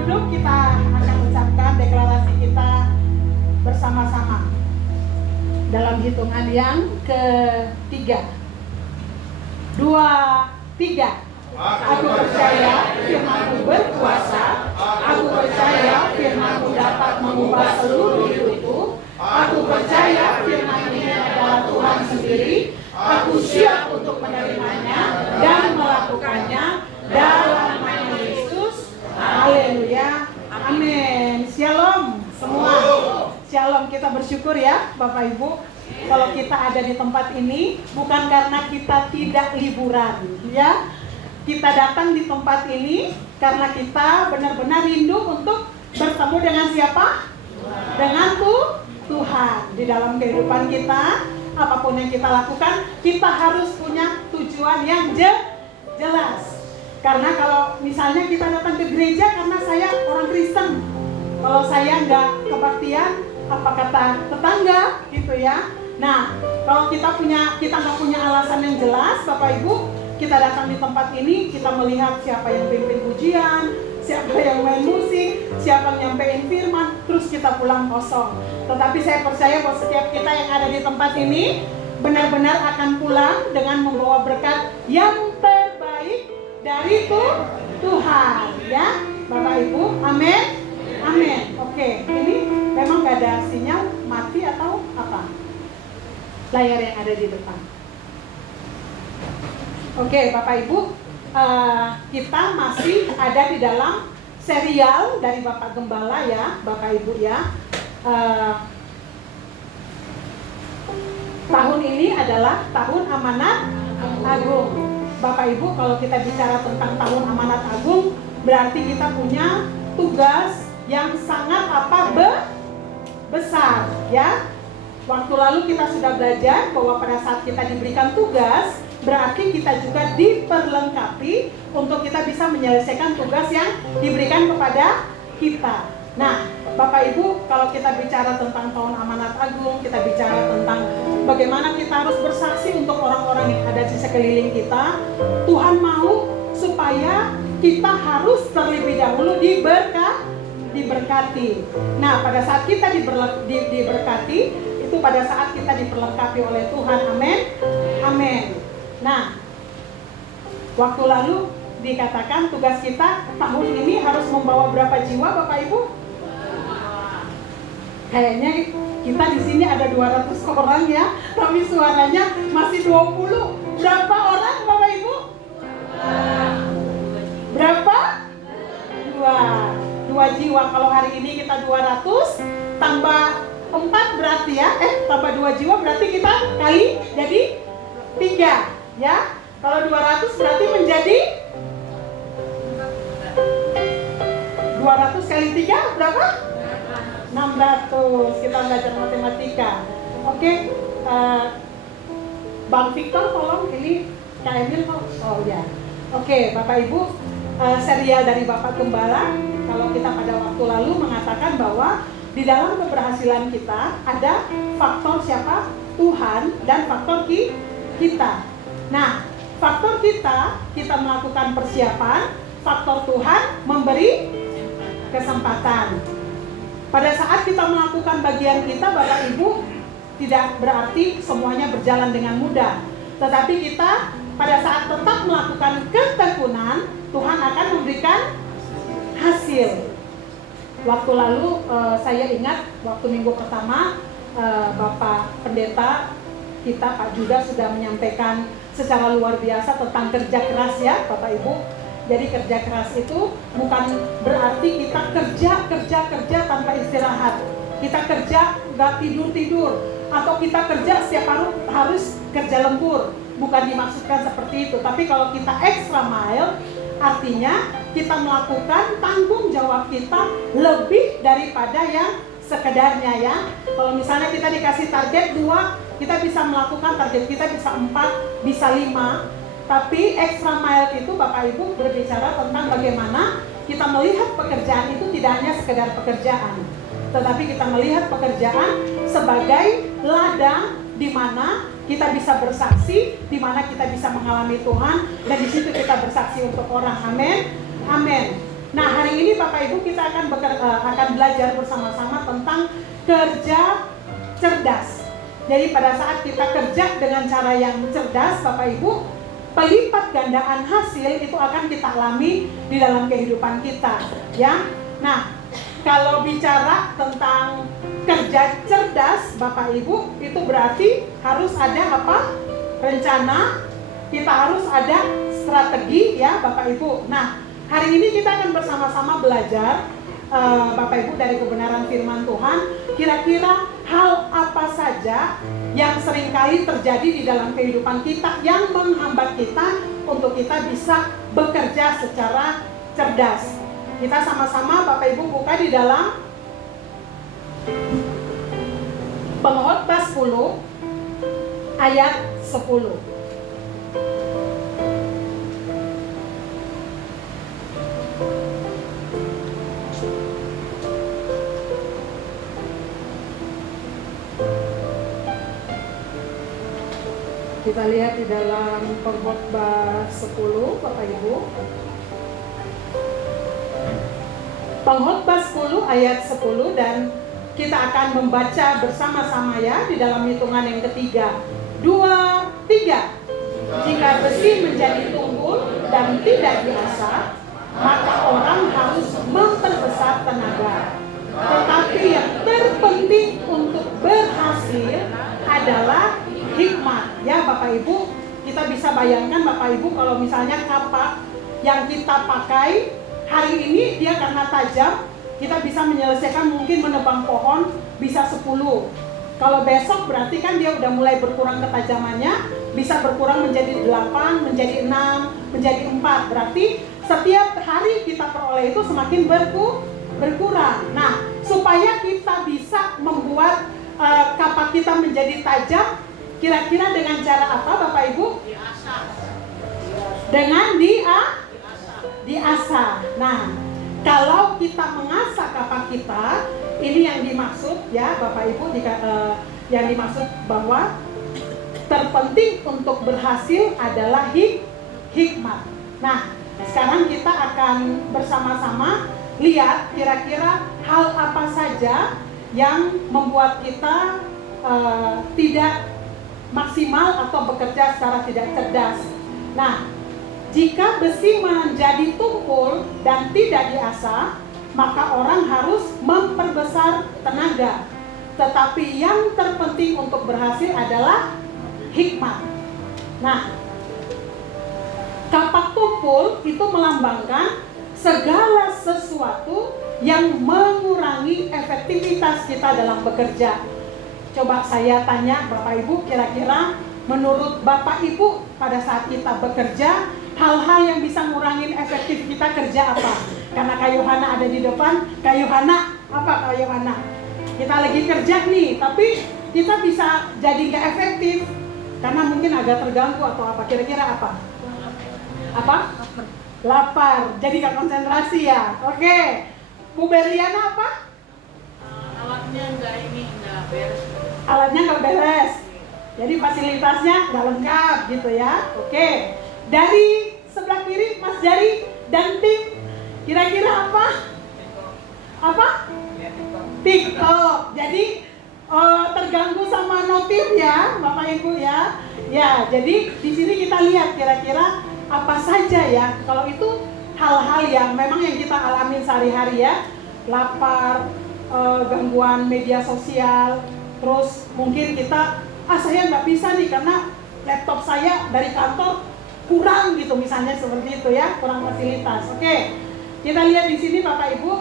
duduk, kita akan ucapkan deklarasi kita bersama-sama dalam hitungan yang ketiga. 2, 3. Aku percaya firman-Mu berkuasa. Aku percaya firman-Mu dapat mengubah seluruh hidupku. Aku percaya firman ini adalah Tuhan sendiri. Aku siap untuk menerimanya dan melakukannya dalam nama Yesus. Haleluya. Amin. Shalom semua. Shalom. Kita bersyukur ya Bapak Ibu, kalau kita ada di tempat ini bukan karena kita tidak liburan ya. Kita datang di tempat ini karena kita benar-benar rindu untuk bertemu dengan siapa? Dengan Tuhan. Di dalam kehidupan kita, apapun yang kita lakukan, kita harus punya tujuan yang jelas. Karena kalau misalnya kita datang ke gereja karena saya orang Kristen, kalau saya nggak kebaktian, apa kata tetangga gitu ya. Nah, kalau kita nggak punya alasan yang jelas, Bapak Ibu, kita datang di tempat ini, kita melihat siapa yang pimpin pujian, siapa yang main musik, siapa yang nyampein firman, terus kita pulang kosong. Tetapi saya percaya bahwa setiap kita yang ada di tempat ini benar-benar akan pulang dengan membawa berkat yang terbaik dari Tuhan, ya Bapak Ibu. Amin. Amin. Oke, ini memang gak ada sinyal, mati atau apa? Layar yang ada di depan. Oke, Bapak Ibu, kita masih ada di dalam serial dari Bapak Gembala ya, Bapak Ibu ya. Tahun ini adalah tahun amanat agung. Bapak Ibu, kalau kita bicara tentang tahun amanat agung, berarti kita punya tugas yang sangat besar ya. Waktu lalu kita sudah belajar bahwa pada saat kita diberikan tugas, berarti kita juga diperlengkapi untuk kita bisa menyelesaikan tugas yang diberikan kepada kita. Nah, Bapak Ibu, kalau kita bicara tentang tahun amanat agung, kita bicara tentang bagaimana kita harus bersaksi untuk orang-orang yang ada di sekeliling kita. Tuhan mau supaya kita harus terlebih dahulu diberkati. Nah, pada saat kita diberkati, itu pada saat kita diperlengkapi oleh Tuhan. Amin. Amin. Nah, waktu lalu dikatakan tugas kita tahun ini harus membawa berapa jiwa Bapak Ibu? Kayaknya kita di sini ada 200 orang ya, tapi suaranya masih 20. Berapa orang Bapak Ibu? Berapa? 2 jiwa. Kalau hari ini kita 200 tambah 4 berarti ya, tambah 2 jiwa berarti kita kali jadi 3 ya. Kalau 200 berarti menjadi 200 kali 3 berapa? 600. Kita belajar matematika. Oke, Bang Victor tolong ini Kak Emil kok. Oh ya. Oke, Bapak Ibu, serial dari Bapak Gembala, kalau kita pada waktu lalu mengatakan bahwa di dalam keberhasilan kita ada faktor siapa? Tuhan dan faktor kita. Nah, faktor kita melakukan persiapan, faktor Tuhan memberi kesempatan. Pada saat kita melakukan bagian kita, Bapak Ibu, tidak berarti semuanya berjalan dengan mudah. Tetapi kita pada saat tetap melakukan ketekunan, Tuhan akan memberikan hasil. Waktu lalu saya ingat waktu minggu pertama Bapak Pendeta kita Pak Juda sudah menyampaikan secara luar biasa tentang kerja keras ya Bapak Ibu. Jadi kerja keras itu bukan berarti kita kerja tanpa istirahat. Kita kerja nggak tidur atau kita kerja setiap hari harus kerja lembur. Bukan dimaksudkan seperti itu. Tapi kalau kita extra mile, artinya kita melakukan tanggung jawab kita lebih daripada yang sekedarnya ya. Kalau misalnya kita dikasih target 2, kita bisa melakukan target kita bisa 4, bisa 5. Tapi extra mile itu Bapak Ibu berbicara tentang bagaimana kita melihat pekerjaan itu tidak hanya sekedar pekerjaan, tetapi kita melihat pekerjaan sebagai ladang di mana kita bisa bersaksi, di mana kita bisa mengalami Tuhan, dan di situ kita bersaksi untuk orang. Amin. Amin. Nah, hari ini Bapak Ibu kita akan belajar bersama-sama tentang kerja cerdas. Jadi pada saat kita kerja dengan cara yang cerdas, Bapak Ibu, pelipat gandaan hasil itu akan kita alami di dalam kehidupan kita, ya. Nah, kalau bicara tentang kerja cerdas, Bapak Ibu, itu berarti harus ada apa? Rencana, kita harus ada strategi, ya Bapak Ibu. Nah, hari ini kita akan bersama-sama belajar, Bapak Ibu, dari kebenaran firman Tuhan. Kira-kira hal apa saja yang seringkali terjadi di dalam kehidupan kita yang menghambat kita untuk kita bisa bekerja secara cerdas. Kita sama-sama Bapak Ibu buka di dalam Pengkhotbah 10 ayat 10. Kita lihat di dalam Pengkhotbah 10, Bapak Ibu. Pengkhotbah 10 ayat 10, dan kita akan membaca bersama-sama ya di dalam hitungan yang ketiga. 2, 3. Jika besi menjadi tunggul dan tidak diasah, maka orang harus memperbesar tenaga. Tetapi yang terpenting untuk berhasil adalah hikmat. Ya Bapak Ibu, kita bisa bayangkan Bapak Ibu kalau misalnya kapak yang kita pakai hari ini dia karena tajam, kita bisa menyelesaikan mungkin menebang pohon bisa 10. Kalau besok berarti kan dia udah mulai berkurang ketajamannya, bisa berkurang menjadi 8, menjadi 6, menjadi 4. Berarti setiap hari kita peroleh itu semakin berkurang. Nah, supaya kita bisa membuat kapak kita menjadi tajam, kira-kira dengan cara apa Bapak Ibu? Diasah. Dengan diasah. Nah, kalau kita mengasah kapak kita, ini yang dimaksud ya Bapak Ibu, yang dimaksud bahwa terpenting untuk berhasil adalah hikmat. Nah, sekarang kita akan bersama-sama lihat kira-kira hal apa saja yang membuat kita tidak maksimal atau bekerja secara tidak cerdas. Nah, jika besi menjadi tumpul dan tidak diasah, maka orang harus memperbesar tenaga. Tetapi yang terpenting untuk berhasil adalah hikmat. Nah, kapak tumpul itu melambangkan segala sesuatu yang mengurangi efektivitas kita dalam bekerja. Coba saya tanya Bapak Ibu, kira-kira menurut Bapak Ibu pada saat kita bekerja, hal-hal yang bisa ngurangin efektif kita kerja apa? Karena Kak Yohana ada di depan. Kak Yohana, apa Kak Yohana? Kita lagi kerja nih, tapi kita bisa jadi nggak efektif karena mungkin agak terganggu atau apa? Kira-kira apa? Apa? Lapar. Jadi nggak konsentrasi ya? Oke. Bu Berliana apa? Alatnya nggak beres. Alatnya nggak beres. Jadi fasilitasnya nggak lengkap gitu ya. Oke. Dari sebelah kiri Mas Jari dan tim, kira-kira apa? Apa? TikTok. Jadi terganggu sama notif ya, Bapak Ibu ya. Ya, jadi di sini kita lihat kira-kira apa saja ya. Kalau itu hal-hal yang memang yang kita alamin sehari-hari ya. Lapar, gangguan media sosial, terus mungkin kita saya nggak bisa nih karena laptop saya dari kantor kurang gitu misalnya, seperti itu ya, kurang fasilitas. Oke, kita lihat di sini Bapak Ibu,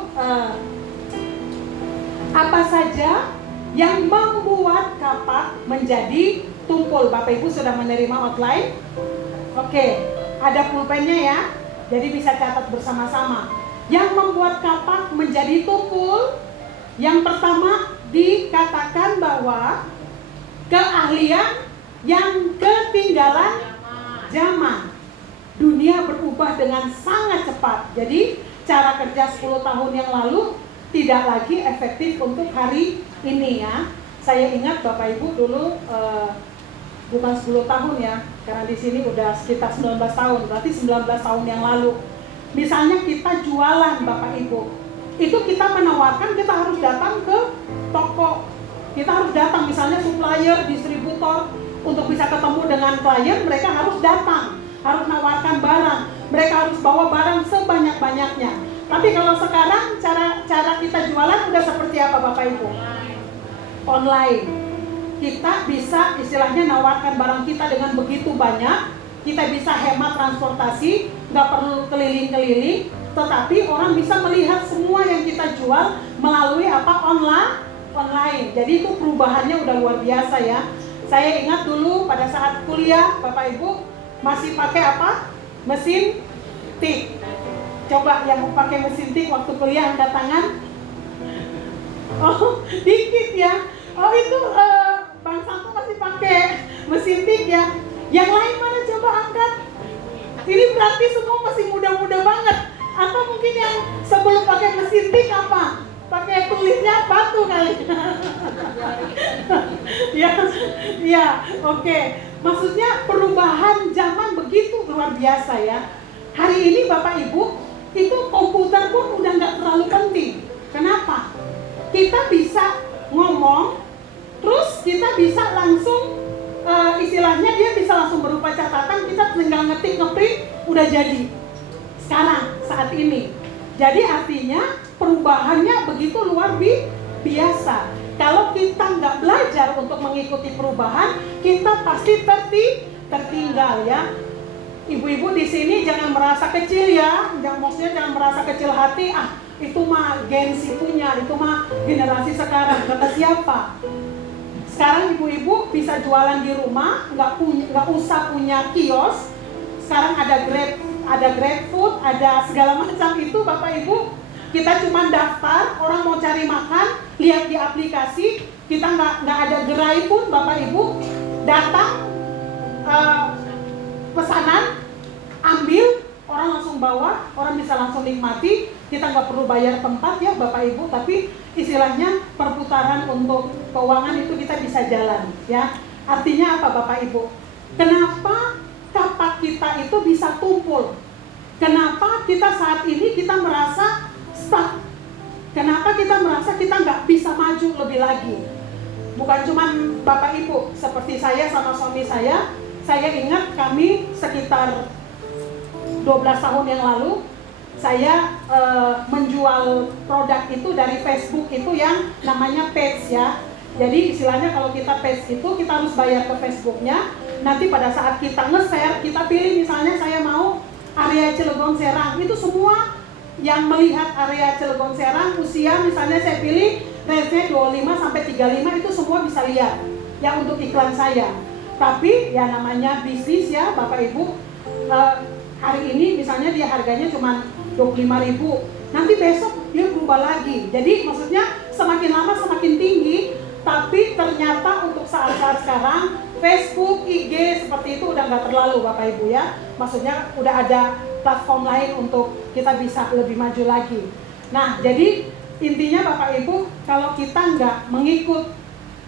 apa saja yang membuat kapak menjadi tumpul. Bapak Ibu sudah menerima outline? Oke, ada pulpennya ya, jadi bisa catat bersama-sama. Yang membuat kapak menjadi tumpul, yang pertama dikatakan bahwa keahlian yang ketinggalan zaman. Dunia berubah dengan sangat cepat. Jadi cara kerja 10 tahun yang lalu tidak lagi efektif untuk hari ini ya. Saya ingat Bapak Ibu dulu bukan 10 tahun ya, karena di sini udah sekitar 19 tahun, berarti 19 tahun yang lalu. Misalnya kita jualan Bapak Ibu, itu kita menawarkan, kita harus datang ke toko, kita harus datang, misalnya supplier, distributor, untuk bisa ketemu dengan klien, mereka harus datang, harus menawarkan barang, mereka harus bawa barang sebanyak-banyaknya. Tapi kalau sekarang cara kita jualan udah seperti apa Bapak Ibu? Online. Kita bisa istilahnya nawarkan barang kita dengan begitu banyak, kita bisa hemat transportasi, nggak perlu keliling-keliling, tetapi orang bisa melihat semua yang kita jual melalui apa? Online. Jadi itu perubahannya udah luar biasa ya. Saya ingat dulu pada saat kuliah Bapak Ibu masih pakai apa? Mesin tik. Coba yang pakai mesin tik waktu kuliah angkat tangan. Oh, dikit ya. Oh itu Bang Santo masih pakai mesin tik ya. Yang lain mana coba angkat? Ini berarti semua masih muda-muda banget. Atau mungkin yang sebelum pakai mesin tik apa? Pakai tulisnya batu kali. Ya, oke. Maksudnya perubahan zaman begitu luar biasa ya. Hari ini Bapak Ibu, itu komputer pun udah nggak terlalu penting. Kenapa? Kita bisa ngomong, terus kita bisa langsung istilahnya dia bisa langsung berupa catatan, kita tinggal ngetik-ngeprint, udah jadi. Sekarang, saat ini. Jadi artinya perubahannya begitu luar biasa. Kalau kita nggak belajar untuk mengikuti perubahan, kita pasti tertinggal ya. Ibu-ibu di sini jangan merasa kecil ya, maksudnya jangan merasa kecil hati. Itu mah gengsi punya, itu mah generasi sekarang. Kata siapa? Sekarang ibu-ibu bisa jualan di rumah, nggak usah punya kios. Sekarang ada GrabFood, ada segala macam itu Bapak Ibu. Kita cuma daftar, orang mau cari makan, lihat di aplikasi, kita nggak ada gerai pun Bapak Ibu. Datang, pesanan, ambil, orang langsung bawa, orang bisa langsung nikmati. Kita nggak perlu bayar tempat ya Bapak Ibu, tapi istilahnya perputaran untuk keuangan itu kita bisa jalan ya. Artinya apa Bapak Ibu? Kenapa kapak kita itu bisa tumpul? Kenapa kita saat ini kita merasa stuck? Kenapa kita merasa kita nggak bisa maju lebih lagi? Bukan cuma Bapak Ibu, seperti saya sama suami saya ingat kami sekitar 12 tahun yang lalu, saya menjual produk itu dari Facebook itu yang namanya page ya. Jadi istilahnya kalau kita page itu kita harus bayar ke Facebooknya. Nanti pada saat kita nge-share, kita pilih misalnya saya mau area Cilegon Serang. Itu semua yang melihat area Cilegon Serang usia misalnya saya pilih range-nya 25 sampai 35 itu semua bisa lihat ya untuk iklan saya. Tapi ya namanya bisnis ya Bapak Ibu, hari ini misalnya dia harganya cuma 25.000, nanti besok dia berubah lagi. Jadi maksudnya semakin lama semakin tinggi. Tapi ternyata untuk saat-saat sekarang Facebook, IG seperti itu udah nggak terlalu Bapak Ibu ya. Maksudnya udah ada platform lain untuk kita bisa lebih maju lagi. Nah jadi intinya Bapak Ibu, kalau kita nggak mengikut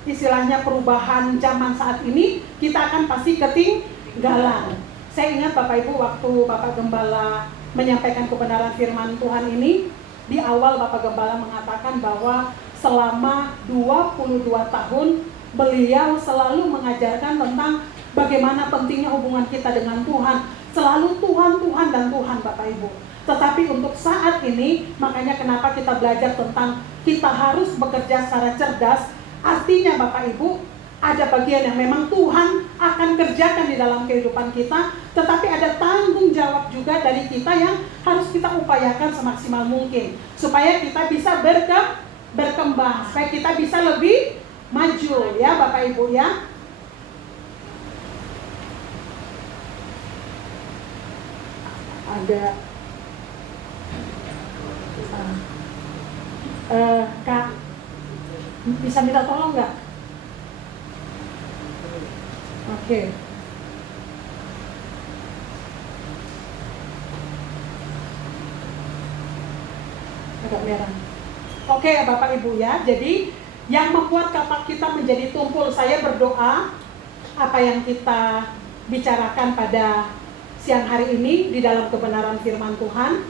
istilahnya perubahan zaman saat ini, kita akan pasti ketinggalan. Saya ingat Bapak Ibu waktu Bapak Gembala menyampaikan kebenaran firman Tuhan ini, di awal Bapak Gembala mengatakan bahwa selama 22 tahun beliau selalu mengajarkan tentang bagaimana pentingnya hubungan kita dengan Tuhan. Selalu Tuhan, Tuhan, dan Tuhan Bapak Ibu. Tetapi untuk saat ini, makanya kenapa kita belajar tentang kita harus bekerja secara cerdas. Artinya Bapak Ibu, ada bagian yang memang Tuhan akan kerjakan di dalam kehidupan kita, tetapi ada tanggung jawab juga dari kita yang harus kita upayakan semaksimal mungkin supaya kita bisa berkembang, supaya kita bisa lebih maju ya Bapak Ibu ya. Ada Kak, bisa minta tolong nggak? Oke. Agak merah. Oke Bapak Ibu ya. Jadi yang membuat kapak kita menjadi tumpul, saya berdoa apa yang kita bicarakan pada siang hari ini di dalam kebenaran firman Tuhan.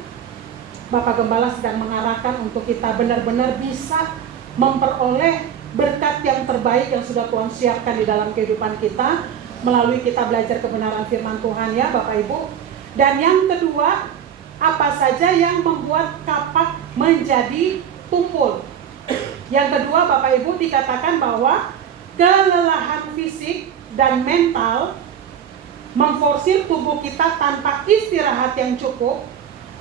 Bapak Gembala sedang mengarahkan untuk kita benar-benar bisa memperoleh berkat yang terbaik yang sudah Tuhan siapkan di dalam kehidupan kita melalui kita belajar kebenaran firman Tuhan ya Bapak Ibu. Dan yang kedua, apa saja yang membuat kapak menjadi tumpul? Yang kedua Bapak Ibu dikatakan bahwa kelelahan fisik dan mental memforsir tubuh kita tanpa istirahat yang cukup.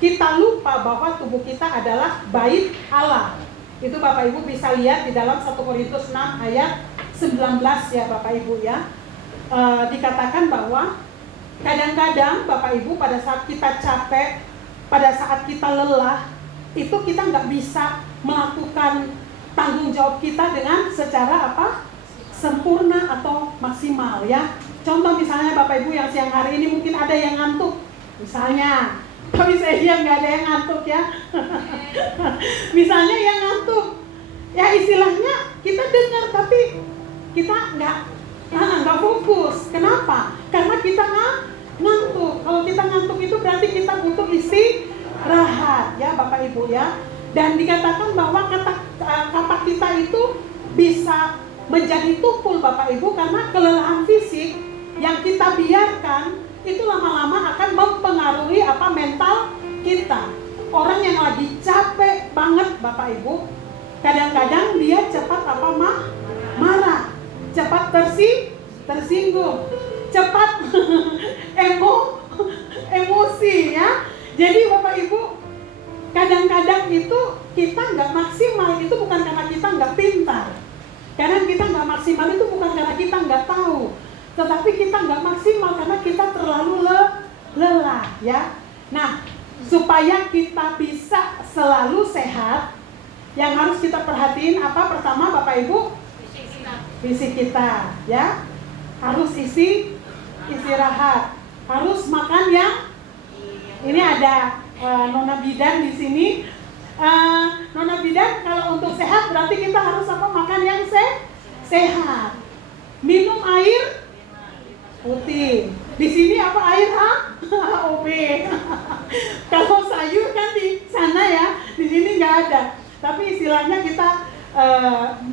Kita lupa bahwa tubuh kita adalah bait Allah. Itu Bapak Ibu bisa lihat di dalam 1 Korintus 6 ayat 19 ya Bapak Ibu ya. Dikatakan bahwa kadang-kadang Bapak Ibu pada saat kita capek, pada saat kita lelah, itu kita nggak bisa melakukan tanggung jawab kita dengan secara apa? Sempurna atau maksimal ya. Contoh misalnya Bapak Ibu yang siang hari ini mungkin ada yang ngantuk misalnya, tapi saya nggak ada yang ngantuk ya. Misalnya yang ngantuk, ya istilahnya kita dengar tapi kita nggak fokus. Kenapa? Karena kita ngantuk. Kalau kita ngantuk itu berarti kita butuh istirahat ya Bapak Ibu ya. Dan dikatakan bahwa kapak kita itu bisa menjadi tumpul Bapak Ibu karena kelelahan fisik yang kita biarkan itu lama-lama akan mempengaruhi mental kita. Orang yang lagi capek banget Bapak Ibu, kadang-kadang dia cepat marah, cepat tersinggung, cepat emosi ya. Jadi Bapak Ibu, kadang-kadang itu kita nggak maksimal, itu bukan karena kita nggak pintar. Kadang kita nggak maksimal itu bukan karena kita nggak tahu, tetapi kita nggak maksimal karena kita terlalu lelah ya. Nah, supaya kita bisa selalu sehat, yang harus kita perhatiin apa? Pertama Bapak Ibu, fisik kita ya, harus istirahat, harus makan yang ini ada Nona Bidan di sini. Nona Bidan, kalau untuk sehat berarti kita harus makan yang sehat. Minum air putih. Di sini apa air OB. Kalau sayur kan di sana ya, di sini nggak ada. Tapi istilahnya kita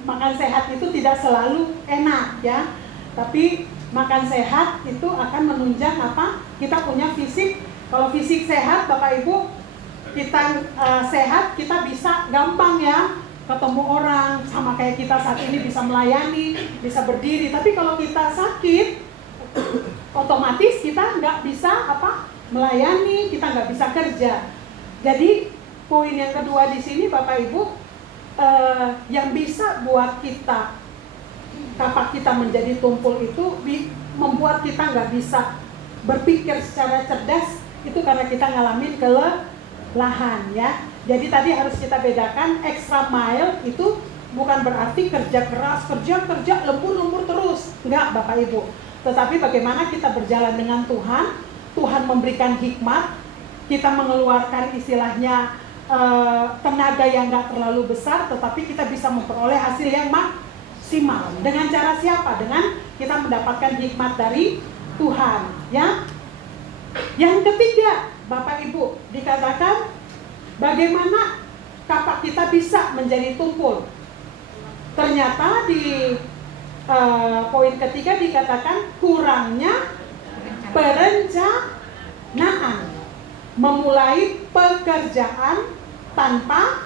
makan sehat itu tidak selalu enak ya. Tapi makan sehat itu akan menunjang kita punya fisik. Kalau fisik sehat Bapak Ibu, kita sehat, kita bisa gampang ya ketemu orang, sama kayak kita saat ini bisa melayani, bisa berdiri. Tapi kalau kita sakit, otomatis kita nggak bisa melayani, kita nggak bisa kerja. Jadi poin yang kedua di sini Bapak Ibu, yang bisa buat kapak kita menjadi tumpul itu membuat kita nggak bisa berpikir secara cerdas, itu karena kita ngalamin kelelahan ya. Jadi tadi harus kita bedakan, extra mile itu bukan berarti kerja keras, kerja lembur terus, enggak Bapak Ibu. Tetapi bagaimana kita berjalan dengan Tuhan, Tuhan memberikan hikmat, kita mengeluarkan istilahnya tenaga yang enggak terlalu besar, tetapi kita bisa memperoleh hasil yang maksimal. Dengan cara siapa? Dengan kita mendapatkan hikmat dari Tuhan ya. Yang ketiga Bapak Ibu, dikatakan bagaimana kapak kita bisa menjadi tumpul. Ternyata di poin ketiga dikatakan kurangnya perencanaan, memulai pekerjaan tanpa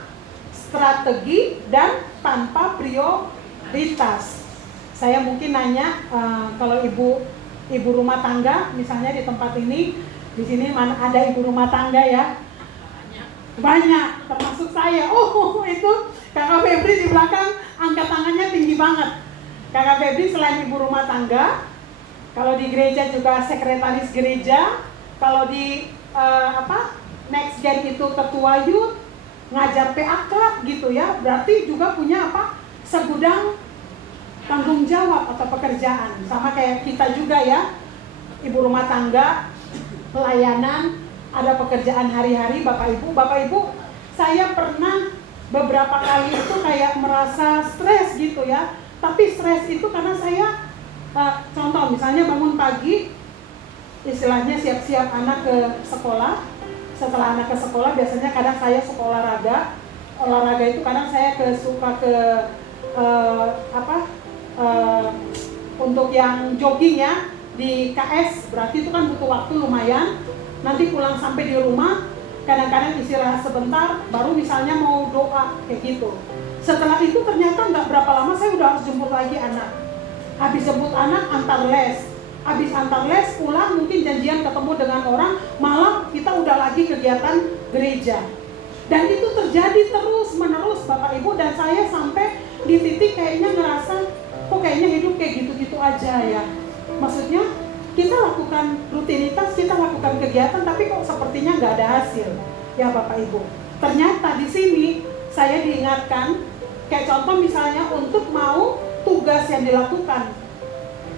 strategi dan tanpa prioritas. Saya mungkin nanya, kalau ibu rumah tangga misalnya di tempat ini, di sini mana ada ibu rumah tangga ya? Banyak, termasuk saya. Itu Kakak Febri di belakang angkat tangannya tinggi banget. Kakak Febri selain ibu rumah tangga, kalau di gereja juga sekretaris gereja, kalau di Next Gen itu ketua youth, ngajar PAK gitu ya. Berarti juga punya segudang tanggung jawab atau pekerjaan. Sama kayak kita juga ya, ibu rumah tangga, pelayanan, ada pekerjaan hari-hari. Bapak Ibu, saya pernah beberapa kali itu kayak merasa stres gitu ya. Tapi stres itu karena saya contoh misalnya bangun pagi, istilahnya siap-siap anak ke sekolah. Setelah anak ke sekolah biasanya kadang saya suka olahraga. Olahraga itu kadang saya suka ke untuk yang jogging ya di KS, berarti itu kan butuh waktu lumayan. Nanti pulang sampai di rumah kadang-kadang istirahat sebentar, baru misalnya mau doa kayak gitu. Setelah itu ternyata nggak berapa lama saya udah harus jemput lagi anak. Habis jemput anak antar les, habis antar les pulang mungkin janjian ketemu dengan orang, malam kita udah lagi kegiatan gereja. Dan itu terjadi terus menerus Bapak Ibu, dan saya sampai di titik kayaknya ngerasa kok kayaknya hidup kayak gitu-gitu aja ya. Maksudnya kita lakukan rutinitas, kita lakukan kegiatan, tapi kok sepertinya nggak ada hasil ya Bapak Ibu. Ternyata di sini saya diingatkan, kayak contoh misalnya untuk mau tugas yang dilakukan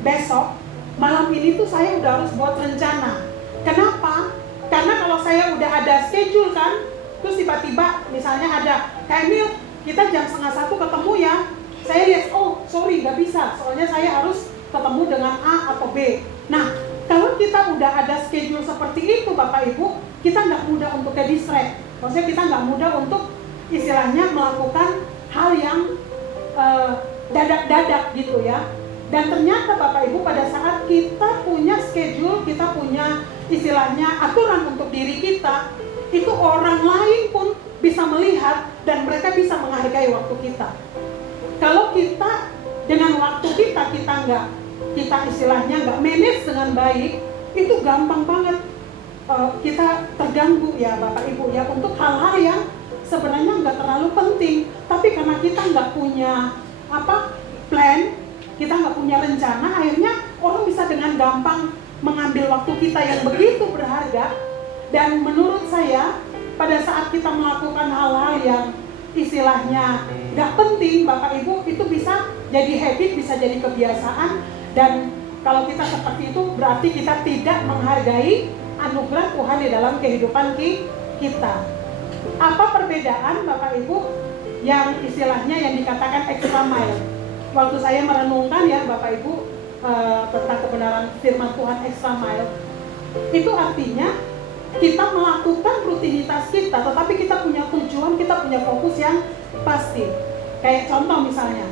besok, malam ini tuh saya udah harus buat rencana. Kenapa? Karena kalau saya udah ada schedule kan, terus tiba-tiba misalnya ada, kayak Mil, kita jam 12:30 ketemu ya. Saya lihat, oh sorry gak bisa, soalnya saya harus ketemu dengan A atau B. Nah, kalau kita udah ada schedule seperti itu Bapak Ibu, kita gak mudah untuk ke distract. Maksudnya kita gak mudah untuk istilahnya melakukan hal yang dadak-dadak gitu ya. Dan ternyata Bapak Ibu pada saat kita punya schedule, kita punya istilahnya aturan untuk diri kita, itu orang lain pun bisa melihat dan mereka bisa menghargai waktu kita. Kalau kita dengan waktu kita istilahnya nggak manage dengan baik, itu gampang banget kita terganggu ya Bapak Ibu ya, untuk hal-hal yang sebenarnya nggak terlalu penting, tapi karena kita nggak punya plan, kita nggak punya rencana, akhirnya orang bisa dengan gampang mengambil waktu kita yang begitu berharga. Dan menurut saya pada saat kita melakukan hal-hal yang istilahnya nggak penting Bapak Ibu, itu bisa jadi habit, bisa jadi kebiasaan. Dan kalau kita seperti itu berarti kita tidak menghargai anugerah Tuhan di dalam kehidupan kita. Apa perbedaan Bapak Ibu yang istilahnya yang dikatakan extra mile? Waktu saya merenungkan ya Bapak Ibu tentang kebenaran firman Tuhan extra mile, itu artinya kita melakukan rutinitas kita, tetapi kita punya tujuan, kita punya fokus yang pasti. Kayak contoh misalnya,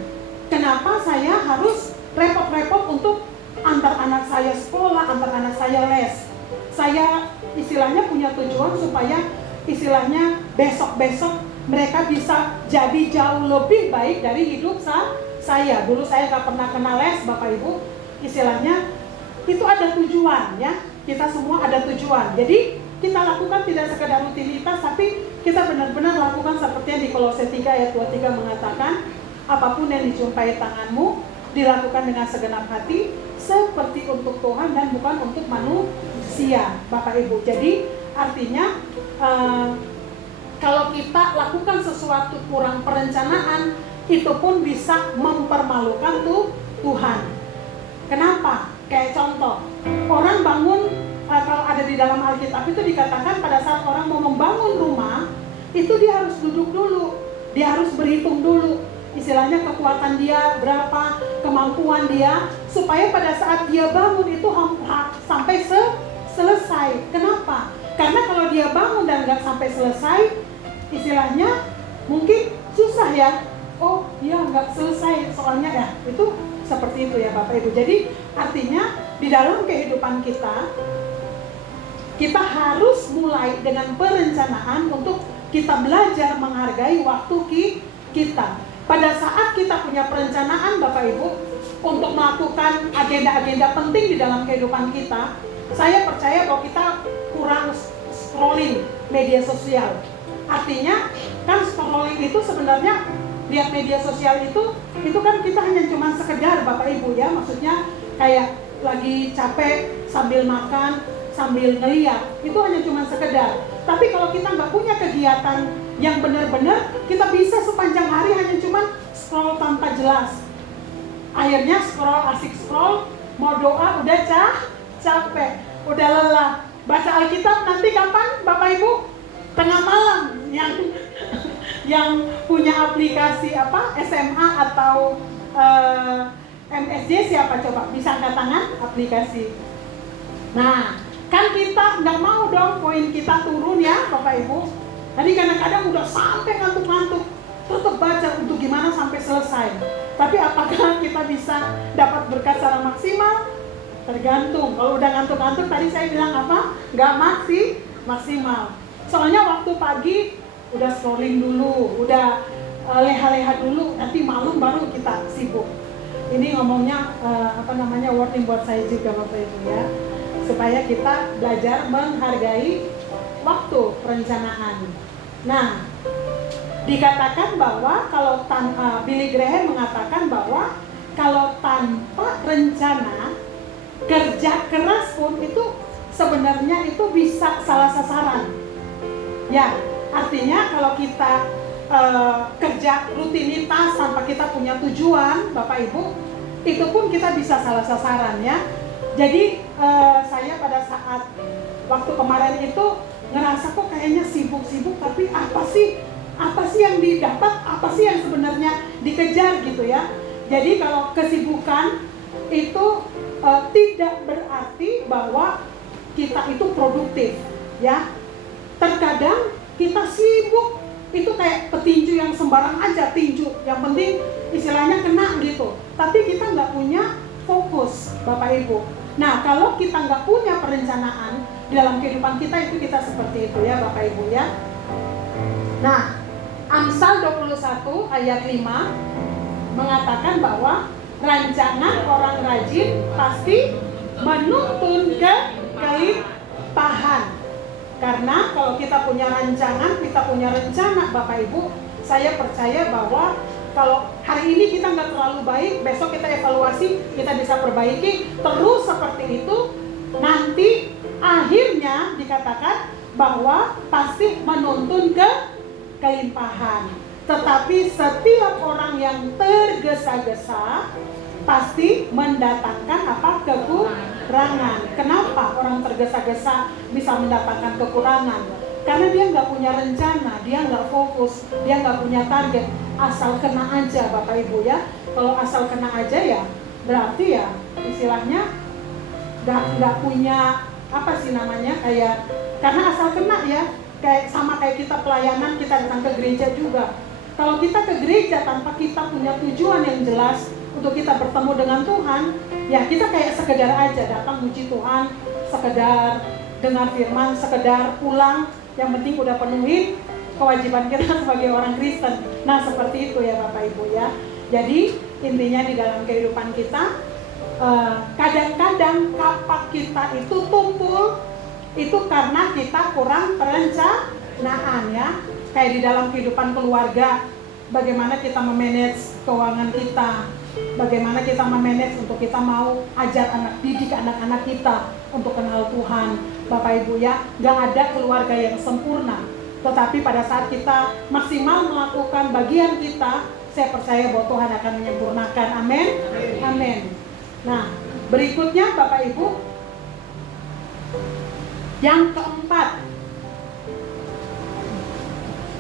kenapa saya harus repot-repot untuk antar anak saya sekolah, antar anak saya les? Saya istilahnya punya tujuan supaya istilahnya besok-besok mereka bisa jadi jauh lebih baik dari hidup saya. Dulu saya gak pernah kenal les Bapak Ibu, istilahnya itu ada tujuan ya. Kita semua ada tujuan. Jadi kita lakukan tidak sekedar rutinitas, tapi kita benar-benar lakukan seperti yang di Kolose 3 ayat 23 mengatakan, apapun yang dijumpai tanganmu dilakukan dengan segenap hati, seperti untuk Tuhan dan bukan untuk manusia Bapak Ibu. Jadi artinya kalau kita lakukan sesuatu kurang perencanaan, itu pun bisa mempermalukan Tuhan. Kenapa? Kayak contoh, orang bangun, kalau ada di dalam Alkitab itu dikatakan pada saat orang mau membangun rumah, itu dia harus duduk dulu, dia harus berhitung dulu, istilahnya kekuatan dia berapa, kemampuan dia, supaya pada saat dia bangun itu sampai selesai. Kenapa? Karena kalau dia bangun dan nggak sampai selesai, istilahnya mungkin susah ya. Oh iya nggak selesai soalnya ya, itu seperti itu ya Bapak Ibu. Jadi artinya di dalam kehidupan kita harus mulai dengan perencanaan untuk kita belajar menghargai waktu kita. Pada saat kita punya perencanaan Bapak Ibu untuk melakukan agenda-agenda penting di dalam kehidupan kita, saya percaya bahwa kita kurang scrolling media sosial. Artinya kan scrolling itu sebenarnya, lihat media sosial itu kan kita hanya cuma sekedar Bapak Ibu ya, maksudnya kayak lagi capek sambil makan, sambil ngeliat, itu hanya cuma sekedar. Tapi kalau kita nggak punya kegiatan yang benar-benar, kita bisa sepanjang hari hanya cuma scroll tanpa jelas. Akhirnya asik scroll, mau doa udah capek, udah lelah. Baca Alkitab nanti kapan Bapak Ibu? Tengah malam. Yang punya aplikasi SMA atau MSJ siapa coba bisa angkat tangan? Aplikasi Nah, kan kita nggak mau dong poin kita turun ya Bapak Ibu. Jadi kadang-kadang udah sampai ngantuk-ngantuk, tetap baca untuk gimana sampai selesai. Tapi apakah kita bisa dapat berkat secara maksimal? Tergantung. Kalau udah ngantuk-ngantuk, tadi saya bilang apa? Nggak maksimal. Soalnya waktu pagi udah scrolling dulu, udah leha-leha dulu, nanti malam baru kita sibuk. Ini ngomongnya warning buat saya juga Bapak Ibu ya, supaya kita belajar menghargai waktu perencanaan. Nah, dikatakan bahwa kalau Billy Graham mengatakan bahwa kalau tanpa rencana, kerja keras pun itu sebenarnya itu bisa salah sasaran. Ya, artinya kalau kita kerja rutinitas tanpa kita punya tujuan, Bapak Ibu, itu pun kita bisa salah sasaran ya. Jadi saya pada saat waktu kemarin itu ngerasa kok kayaknya sibuk-sibuk, tapi apa sih yang didapat, apa sih yang sebenarnya dikejar gitu ya. Jadi kalau kesibukan itu tidak berarti bahwa kita itu produktif ya. Terkadang kita sibuk itu kayak petinju yang sembarang aja tinju, yang penting istilahnya kena gitu, tapi kita nggak punya fokus Bapak Ibu. Nah, kalau kita nggak punya perencanaan di dalam kehidupan kita, itu kita seperti itu ya Bapak Ibu ya. Nah, Amsal 21 ayat 5 mengatakan bahwa rancangan orang rajin pasti menuntun ke kelimpahan. Karena kalau kita punya rancangan, kita punya rencana Bapak Ibu, saya percaya bahwa kalau hari ini kita nggak terlalu baik, besok kita evaluasi, kita bisa perbaiki, terus seperti itu, nanti akhirnya dikatakan bahwa pasti menuntun ke kelimpahan. Tetapi setiap orang yang tergesa-gesa pasti mendatangkan kekurangan. Kenapa orang tergesa-gesa bisa mendatangkan kekurangan? Karena dia nggak punya rencana, dia nggak fokus, dia nggak punya target. Asal kena aja Bapak Ibu ya. Kalau asal kena aja ya berarti ya istilahnya nggak punya kayak, karena asal kena ya, kayak sama kayak kita pelayanan, kita datang ke gereja juga. Kalau kita ke gereja tanpa kita punya tujuan yang jelas untuk kita bertemu dengan Tuhan, ya kita kayak sekedar aja datang muji Tuhan, sekedar dengar firman, sekedar pulang, yang penting udah penuhin kewajiban kita sebagai orang Kristen. Nah, seperti itu ya Bapak Ibu ya. Jadi intinya di dalam kehidupan kita, kadang-kadang kapak kita itu tumpul, itu karena kita kurang perencanaan ya. Kayak di dalam kehidupan keluarga, bagaimana kita memanage keuangan kita, bagaimana kita memanage untuk kita mau didik anak-anak kita untuk kenal Tuhan. Bapak Ibu ya, gak ada keluarga yang sempurna, tetapi pada saat kita maksimal melakukan bagian kita, saya percaya bahwa Tuhan akan menyempurnakan. Amin. Amin. Nah, berikutnya Bapak Ibu, yang keempat,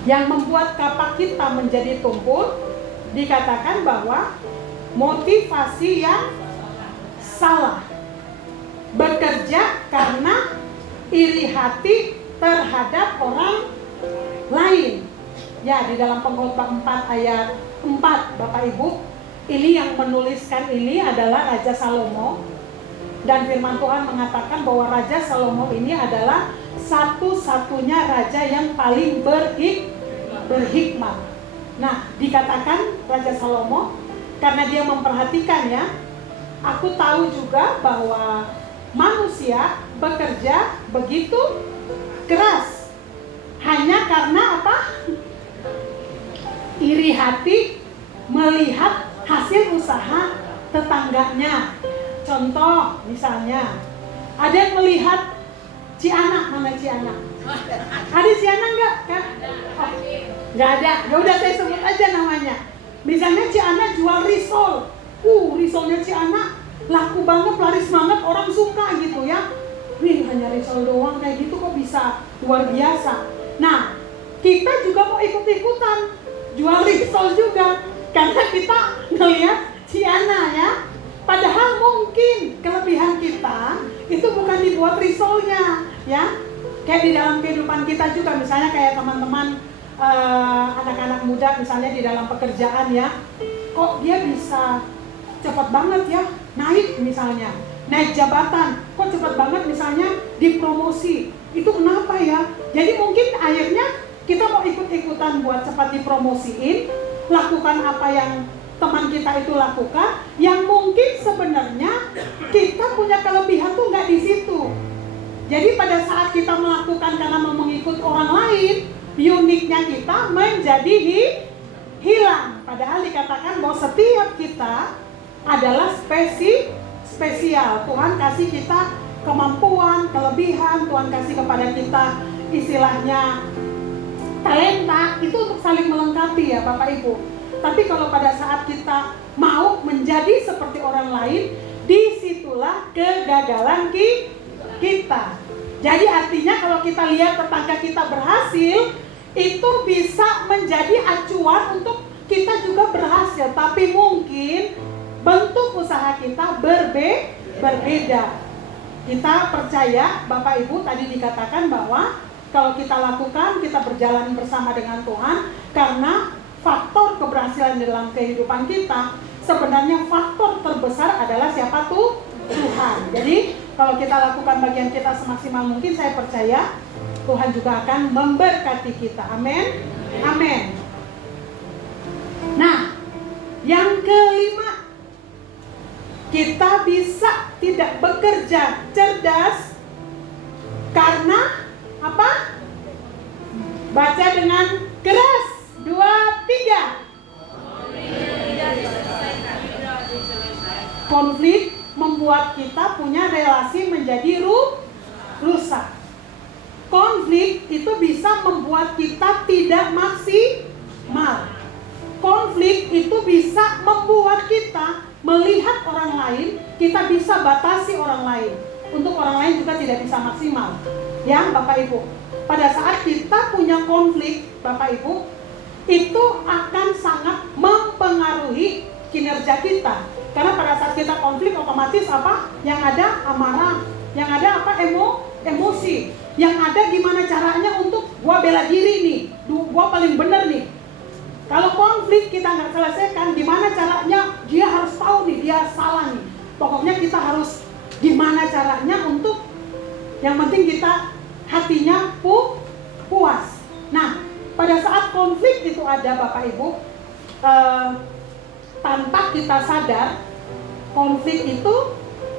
yang membuat kapak kita menjadi tumpul, dikatakan bahwa motivasi yang salah. Bekerja karena iri hati terhadap orang lain. Ya, di dalam Pengkhotbah 4 ayat 4 Bapak Ibu, ini yang menuliskan ini adalah Raja Salomo. Dan firman Tuhan mengatakan bahwa Raja Salomo ini adalah satu-satunya raja yang paling berhikmat. Nah, dikatakan Raja Salomo karena dia memperhatikan ya, aku tahu juga bahwa manusia bekerja begitu keras hanya karena apa? Iri hati melihat hasil usaha tetangganya. Contoh misalnya, ada yang melihat Ciana, mana Ciana? Ada Ciana enggak? Kan? Oh, enggak ada. Ya udah saya sebut aja namanya. Misalnya Ciana jual risol. Risolnya Ciana laku banget, laris banget, orang suka gitu ya. Wih, hanya risol doang kayak gitu kok bisa luar biasa. Nah, kita juga mau ikut-ikutan jual risol juga karena kita ngelihat Ciana ya. Padahal mungkin kelebihan kita itu bukan dibuat risolnya, ya. Kayak di dalam kehidupan kita juga, misalnya kayak teman-teman anak-anak muda misalnya di dalam pekerjaan ya, kok dia bisa cepat banget ya naik misalnya, naik jabatan, kok cepat banget misalnya dipromosi, itu kenapa ya? Jadi mungkin akhirnya kita mau ikut-ikutan buat cepat dipromosiin, lakukan apa yang teman kita itu lakukan, yang mungkin sebenarnya kita punya kelebihan tuh nggak di situ. Jadi pada saat kita melakukan karena mau mengikut orang lain, uniknya kita menjadi hilang. Padahal dikatakan bahwa setiap kita adalah spesial. Tuhan kasih kita kemampuan, kelebihan, Tuhan kasih kepada kita istilahnya talenta, itu untuk saling melengkapi ya Bapak Ibu. Tapi kalau pada saat kita mau menjadi seperti orang lain, disitulah kegagalan kita. Jadi artinya kalau kita lihat tetangga kita berhasil, itu bisa menjadi acuan untuk kita juga berhasil. Tapi mungkin bentuk usaha kita berbeda. Kita percaya Bapak Ibu, tadi dikatakan bahwa kalau kita lakukan, kita berjalan bersama dengan Tuhan, karena faktor keberhasilan dalam kehidupan kita, sebenarnya faktor terbesar adalah siapa tuh? Tuhan. Jadi kalau kita lakukan bagian kita semaksimal mungkin, saya percaya Tuhan juga akan memberkati kita. Amin. Amin. Nah, yang kelima, kita bisa tidak bekerja cerdas karena apa? Baca dengan keras. 2, 3. Konflik membuat kita punya relasi menjadi rusak. Konflik itu bisa membuat kita tidak maksimal. Konflik itu bisa membuat kita melihat orang lain, kita bisa batasi orang lain. Untuk orang lain juga tidak bisa maksimal. Ya Bapak Ibu, pada saat kita punya konflik Bapak Ibu, itu akan sangat mempengaruhi kinerja kita. Karena pada saat kita konflik otomatis apa? Yang ada amarah, yang ada apa? Emosi. Yang ada gimana caranya untuk gua bela diri nih, gua paling benar nih. Kalau konflik kita nggak selesaikan, gimana caranya dia harus tahu nih dia salah nih. Pokoknya kita harus gimana caranya untuk yang penting kita hatinya puas. Nah, pada saat konflik itu ada Bapak Ibu, tanpa kita sadar, konflik itu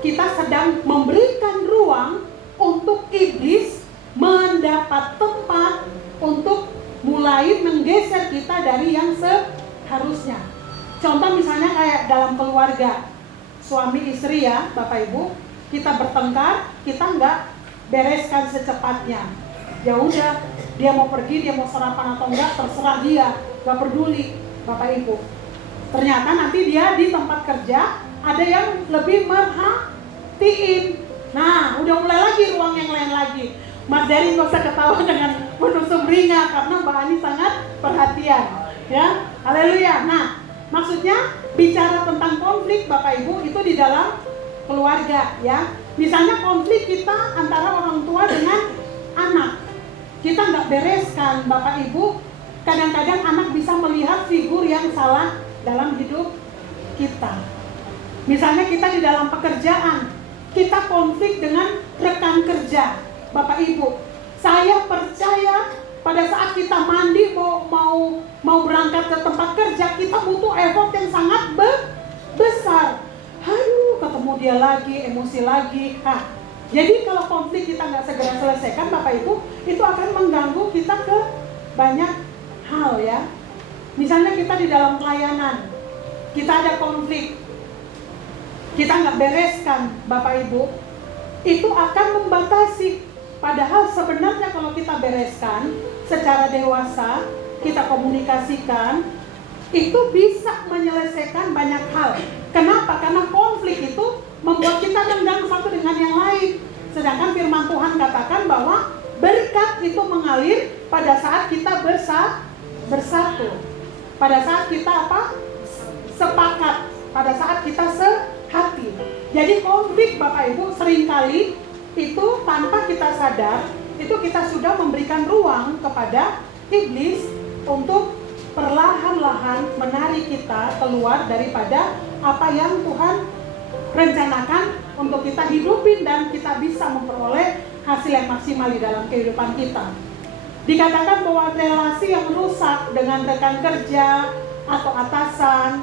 kita sedang memberikan ruang untuk iblis mendapat tempat untuk mulai menggeser kita dari yang seharusnya. Contoh misalnya kayak dalam keluarga, suami istri ya Bapak Ibu, kita bertengkar, kita nggak bereskan secepatnya. Ya udah, dia mau pergi, dia mau sarapan atau enggak, terserah dia, nggak peduli Bapak Ibu. Ternyata nanti dia di tempat kerja ada yang lebih merhatiin. Nah, udah mulai lagi ruang yang lain lagi. Mas Dari nggak usah ketawa dengan penuh sumringah karena Mbak Ani sangat perhatian. Ya, haleluya. Nah, maksudnya bicara tentang konflik Bapak Ibu itu di dalam keluarga ya. Misalnya konflik kita antara orang tua dengan anak. Kita nggak bereskan Bapak Ibu, kadang-kadang anak bisa melihat figur yang salah dalam hidup kita. Misalnya kita di dalam pekerjaan, kita konflik dengan rekan kerja Bapak Ibu. Saya percaya pada saat kita mandi mau berangkat ke tempat kerja, kita butuh effort yang sangat besar. Aduh, ketemu dia lagi, emosi lagi. Jadi kalau konflik kita nggak segera selesaikan Bapak Ibu, itu akan mengganggu kita ke banyak hal ya. Misalnya kita di dalam pelayanan, kita ada konflik, kita nggak bereskan Bapak Ibu, itu akan membatasi. Padahal sebenarnya kalau kita bereskan secara dewasa, kita komunikasikan, itu bisa menyelesaikan banyak hal. Kenapa? Karena konflik itu membuat kita renggang satu dengan yang lain. Sedangkan firman Tuhan katakan bahwa berkat itu mengalir pada saat kita bersatu. Pada saat kita apa? Sepakat. Pada saat kita sehati. Jadi konflik Bapak Ibu seringkali itu tanpa kita sadar, itu kita sudah memberikan ruang kepada iblis untuk perlahan-lahan menarik kita keluar daripada apa yang Tuhan rencanakan untuk kita hidupin dan kita bisa memperoleh hasil yang maksimal di dalam kehidupan kita. Dikatakan bahwa relasi yang rusak dengan rekan kerja atau atasan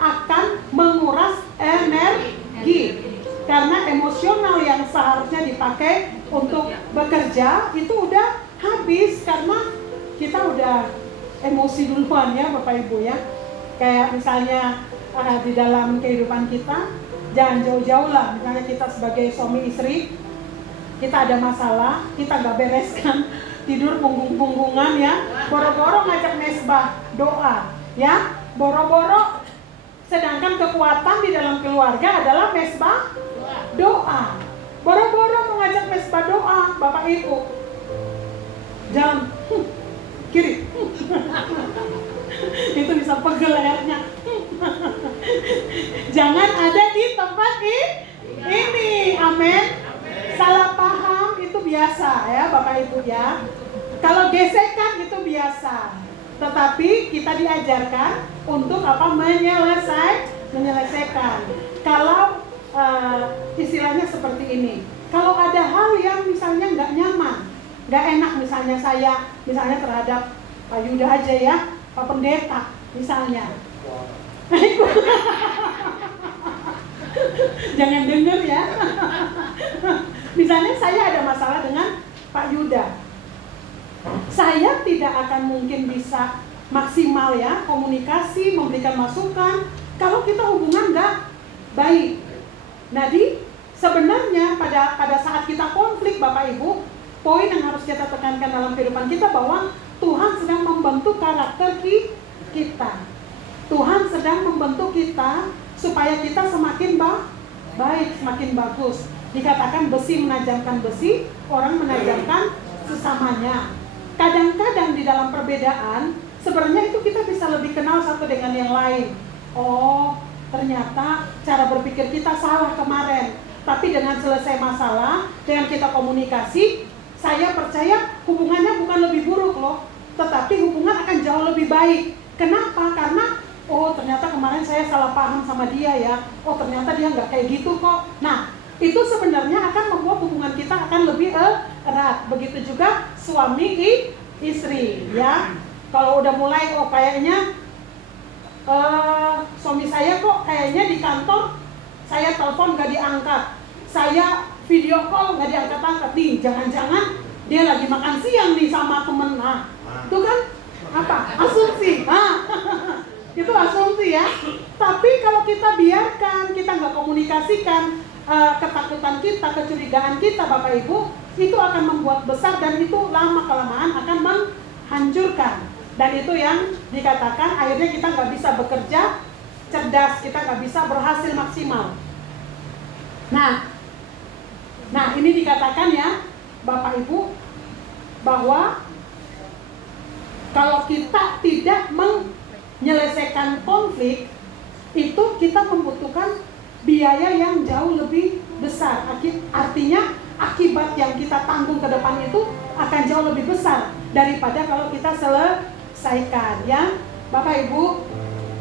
akan menguras energi. Karena emosional yang seharusnya dipakai untuk bekerja itu udah habis karena kita udah emosi duluan ya Bapak Ibu ya. Kayak misalnya di dalam kehidupan kita, jangan jauh-jauh lah. Misalnya kita sebagai suami istri, kita ada masalah, kita nggak bereskan, tidur punggung-punggungan ya, boro-boro ngajak mesbah doa ya, boro-boro. Sedangkan kekuatan di dalam keluarga adalah mesbah doa. Boro-boro mengajak mesbah doa, Bapak Ibu. Jangan kiri. Itu bisa pegel lehernya. Jangan ada di tempat ini. Amin. Salah paham itu biasa ya Bapak Ibu ya. Kalau gesekan itu biasa. Tetapi kita diajarkan untuk apa? Menyelesaikan. Kalau istilahnya seperti ini. Kalau ada hal yang misalnya nggak nyaman, nggak enak misalnya misalnya terhadap Pak Yuda aja ya, Pak Pendeta misalnya. Jangan denger ya. Misalnya saya ada masalah dengan Pak Yuda. Saya tidak akan mungkin bisa maksimal ya komunikasi, memberikan masukan kalau kita hubungan nggak baik. Jadi sebenarnya pada saat kita konflik Bapak Ibu, poin yang harus kita tekankan dalam kehidupan kita bahwa Tuhan sedang membentuk karakter kita. Tuhan sedang membentuk kita supaya kita semakin baik, semakin bagus. Dikatakan besi menajamkan besi, orang menajamkan sesamanya. Kadang-kadang di dalam perbedaan, sebenarnya itu kita bisa lebih kenal satu dengan yang lain. Oh, ternyata cara berpikir kita salah kemarin. Tapi dengan selesai masalah, dengan kita komunikasi, saya percaya hubungannya bukan lebih buruk loh, tetapi hubungan akan jauh lebih baik. Kenapa? Karena oh ternyata kemarin saya salah paham sama dia ya. Oh ternyata dia nggak kayak gitu kok. Nah, itu sebenarnya akan membuat hubungan kita akan lebih erat. Begitu juga suami istri ya. Kalau udah mulai oh kayaknya suami saya kok kayaknya di kantor saya telepon nggak diangkat, saya video call nggak diangkat-angkat nih, jangan-jangan dia lagi makan siang nih sama temen. Nah, itu kan apa? Asumsi. Itu asumsi ya. Tapi kalau kita biarkan, kita nggak komunikasikan ketakutan kita, kecurigaan kita Bapak Ibu, itu akan membuat besar dan itu lama-kelamaan akan menghancurkan. Dan itu yang dikatakan akhirnya kita nggak bisa bekerja cerdas, kita nggak bisa berhasil maksimal. Nah ini dikatakan ya Bapak Ibu bahwa kalau kita tidak menyelesaikan konflik itu kita membutuhkan biaya yang jauh lebih besar. Artinya akibat yang kita tanggung ke depan itu akan jauh lebih besar daripada kalau kita selesaikan ya. Bapak Ibu,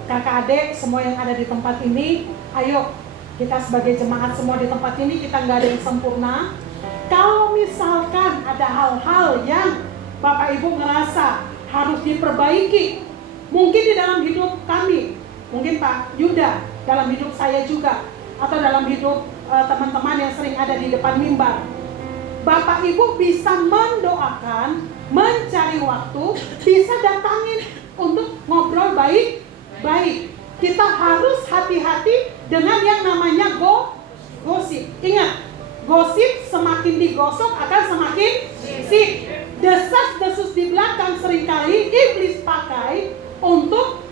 kakak adik semua yang ada di tempat ini, ayo kita sebagai jemaat semua di tempat ini, kita nggak ada yang sempurna. Kalau misalkan ada hal-hal yang Bapak Ibu ngerasa harus diperbaiki, mungkin di dalam hidup kami, mungkin Pak Yuda, dalam hidup saya juga, atau dalam hidup teman-teman yang sering ada di depan mimbar, Bapak Ibu bisa mendoakan, mencari waktu, bisa datangin untuk ngobrol baik-baik. Kita harus hati-hati dengan yang namanya gosip. Ingat, gosip semakin digosok akan semakin sip. Desas-desus di belakang seringkali iblis pakai untuk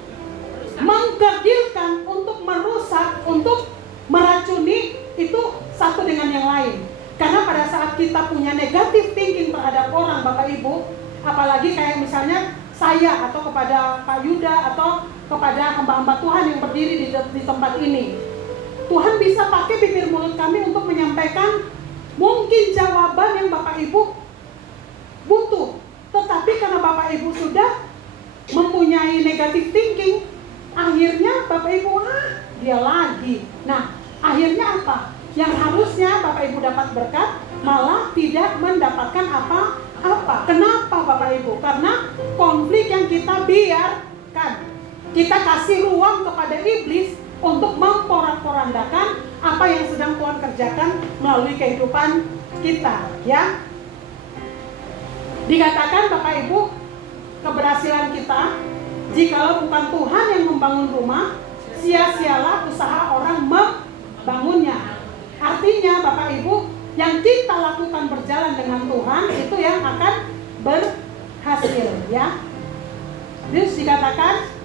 mengkerdilkan, untuk merusak, untuk meracuni, itu satu dengan yang lain. Karena pada saat kita punya negative thinking terhadap orang Bapak Ibu, apalagi kayak misalnya saya atau kepada Pak Yuda atau kepada hamba-hamba Tuhan yang berdiri di tempat ini, Tuhan bisa pakai bibir mulut kami untuk menyampaikan mungkin jawaban yang Bapak Ibu butuh. Tetapi karena Bapak Ibu sudah mempunyai negative thinking, akhirnya Bapak Ibu, dia lagi. Nah, akhirnya apa? Yang harusnya Bapak Ibu dapat berkat, malah tidak mendapatkan apa-apa. Kenapa Bapak Ibu? Karena konflik yang kita biarkan. Kita kasih ruang kepada iblis untuk memporak-porandakan apa yang sedang Tuhan kerjakan melalui kehidupan kita, ya. Dikatakan Bapak Ibu, keberhasilan kita, jikalau bukan Tuhan yang membangun rumah, sia-sialah usaha orang membangunnya. Artinya Bapak Ibu, yang kita lakukan berjalan dengan Tuhan, itu yang akan berhasil, ya. Terus dikatakan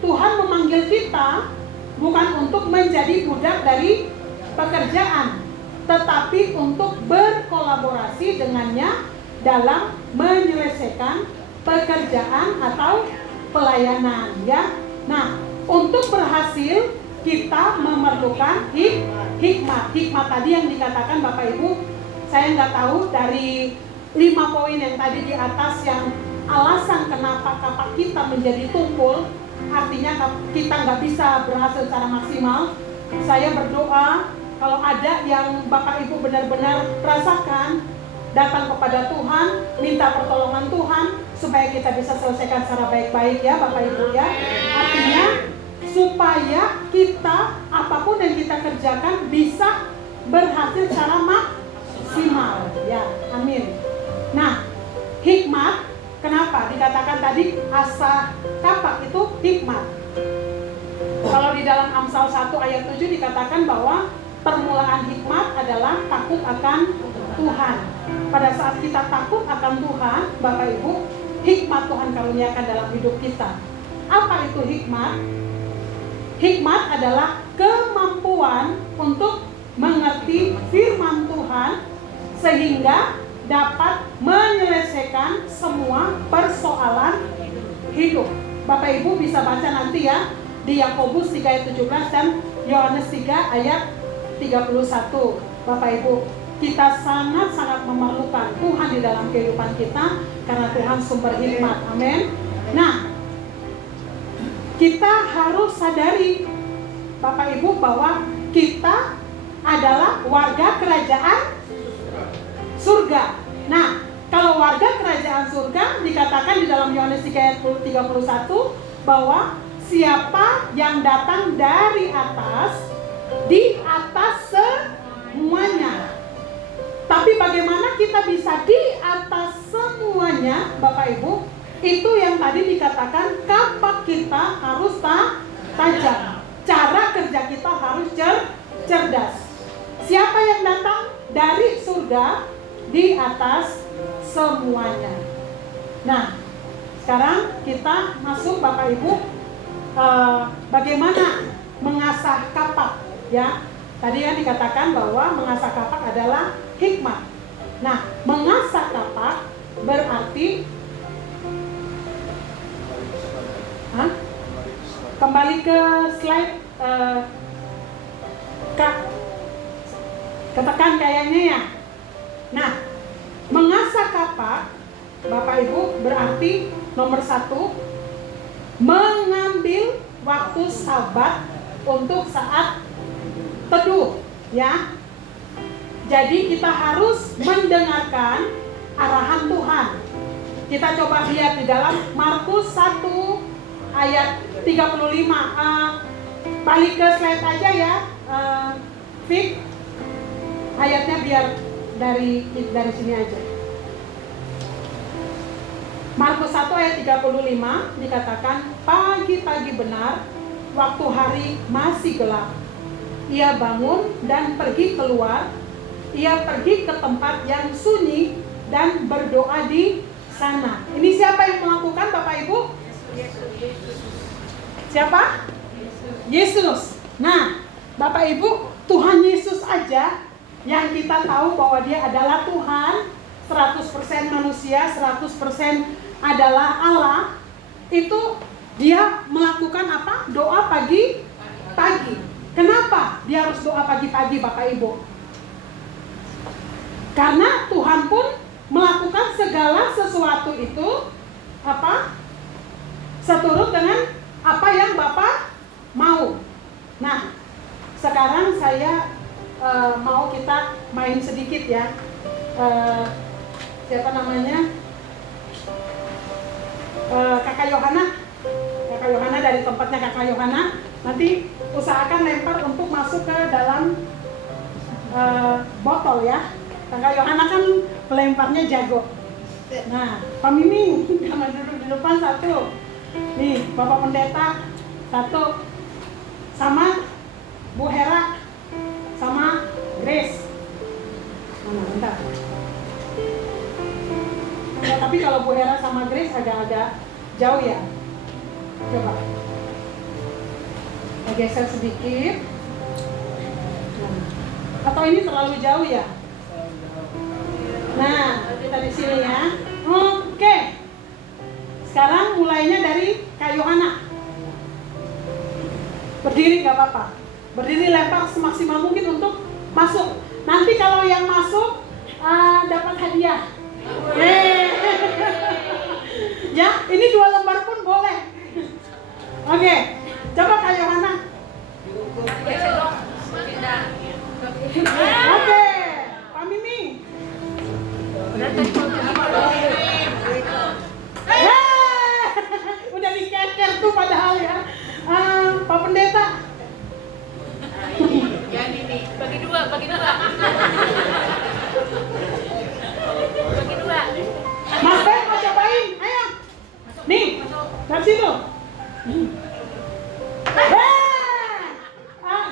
Tuhan memanggil kita bukan untuk menjadi budak dari pekerjaan, tetapi untuk berkolaborasi dengannya dalam menyelesaikan pekerjaan atau pelayanan, ya. Nah, untuk berhasil kita memerlukan hikmat. Hikmat tadi yang dikatakan Bapak Ibu, saya nggak tahu dari 5 poin yang tadi di atas yang alasan kenapa kapak kita menjadi tumpul, artinya kita nggak bisa berhasil secara maksimal. Saya berdoa kalau ada yang Bapak Ibu benar-benar rasakan, datang kepada Tuhan, minta pertolongan Tuhan supaya kita bisa selesaikan secara baik-baik, ya Bapak Ibu, ya. Artinya supaya kita apapun yang kita kerjakan bisa berhasil secara maksimal, ya. Amin. Nah, hikmat, kenapa dikatakan tadi asah kapak itu hikmat? Kalau di dalam Amsal 1 ayat 7 dikatakan bahwa permulaan hikmat adalah takut akan Tuhan. Pada saat kita takut akan Tuhan, Bapak Ibu, hikmat Tuhan karuniakan dalam hidup kita. Apa itu hikmat? Hikmat adalah kemampuan untuk mengerti firman Tuhan sehingga dapat menyelesaikan semua persoalan hidup. Bapak Ibu bisa baca nanti ya di Yakobus 3 ayat 17 dan Yohanes 3 ayat 31. Bapak Ibu, kita sangat-sangat memerlukan Tuhan di dalam kehidupan kita karena Tuhan sumber hikmat. Amin. Nah, kita harus sadari Bapak Ibu bahwa kita adalah warga kerajaan surga. Nah, kalau warga kerajaan surga dikatakan di dalam Yohanes 3 ayat 31 bahwa siapa yang datang dari atas, di atas semuanya. Tapi bagaimana kita bisa di atas semuanya, Bapak Ibu? Itu yang tadi dikatakan kapak kita harus tajam. Cara kerja kita harus cerdas. Siapa yang datang dari surga, di atas semuanya. Nah, sekarang kita masuk Bapak Ibu, bagaimana mengasah kapak, ya. Tadi yang dikatakan bahwa mengasah kapak adalah hikmat. Nah, mengasah kapak berarti kembali ke slide, Kak. Ketekan kayaknya ya. Nah, mengasah kapak Bapak Ibu berarti nomor 1, mengambil waktu sabat untuk saat teduh, ya. Jadi kita harus mendengarkan arahan Tuhan. Kita coba lihat di dalam Markus 1 ayat 35. Balik ke slide aja ya, Fik. Ayatnya biar dari sini aja. Markus 1 ayat 35 dikatakan, pagi-pagi benar, waktu hari masih gelap, ia bangun dan pergi keluar. Ia pergi ke tempat yang sunyi dan berdoa di sana. Ini siapa yang melakukan, Bapak Ibu? Siapa? Yesus. Nah, Bapak Ibu, Tuhan Yesus aja yang kita tahu bahwa dia adalah Tuhan, 100% manusia, 100% adalah Allah. Itu dia melakukan apa? Doa pagi-pagi. Kenapa dia harus doa pagi-pagi Bapak Ibu? Karena Tuhan pun melakukan segala sesuatu itu apa? Seturut dengan apa yang Bapak mau. Nah, sekarang saya mau kita main sedikit ya. Siapa namanya? Kakak Yohana dari tempatnya Kakak Yohana. Nanti usahakan lempar untuk masuk ke dalam botol ya. Kakak Yohana kan pelemparnya jago. Nah, Pak Miming jangan duduk di depan satu. Nih, Bapak Pendeta satu. Sama Bu Hera sama Grace. Mana, bentar. Ya, tapi kalau Bu Hera sama Grace agak-agak jauh ya. Coba. Geser sedikit. Nah. Atau ini terlalu jauh ya? Nah, kita di sini ya. Oke. Sekarang mulainya dari Kak Yohana. Berdiri nggak apa-apa. Berdiri lempar semaksimal mungkin untuk masuk. Nanti kalau yang masuk dapat hadiah. Ya, ini 2 lembar pun boleh. Oke, coba Kak Yohana. Oke, Pak Miming. Udah dikeker tuh padahal ya. Pak Pendeta. Jadi nih, bagi dua. Bagi dua. Mas Ben mau cobain, ayo. Nih, dari situ.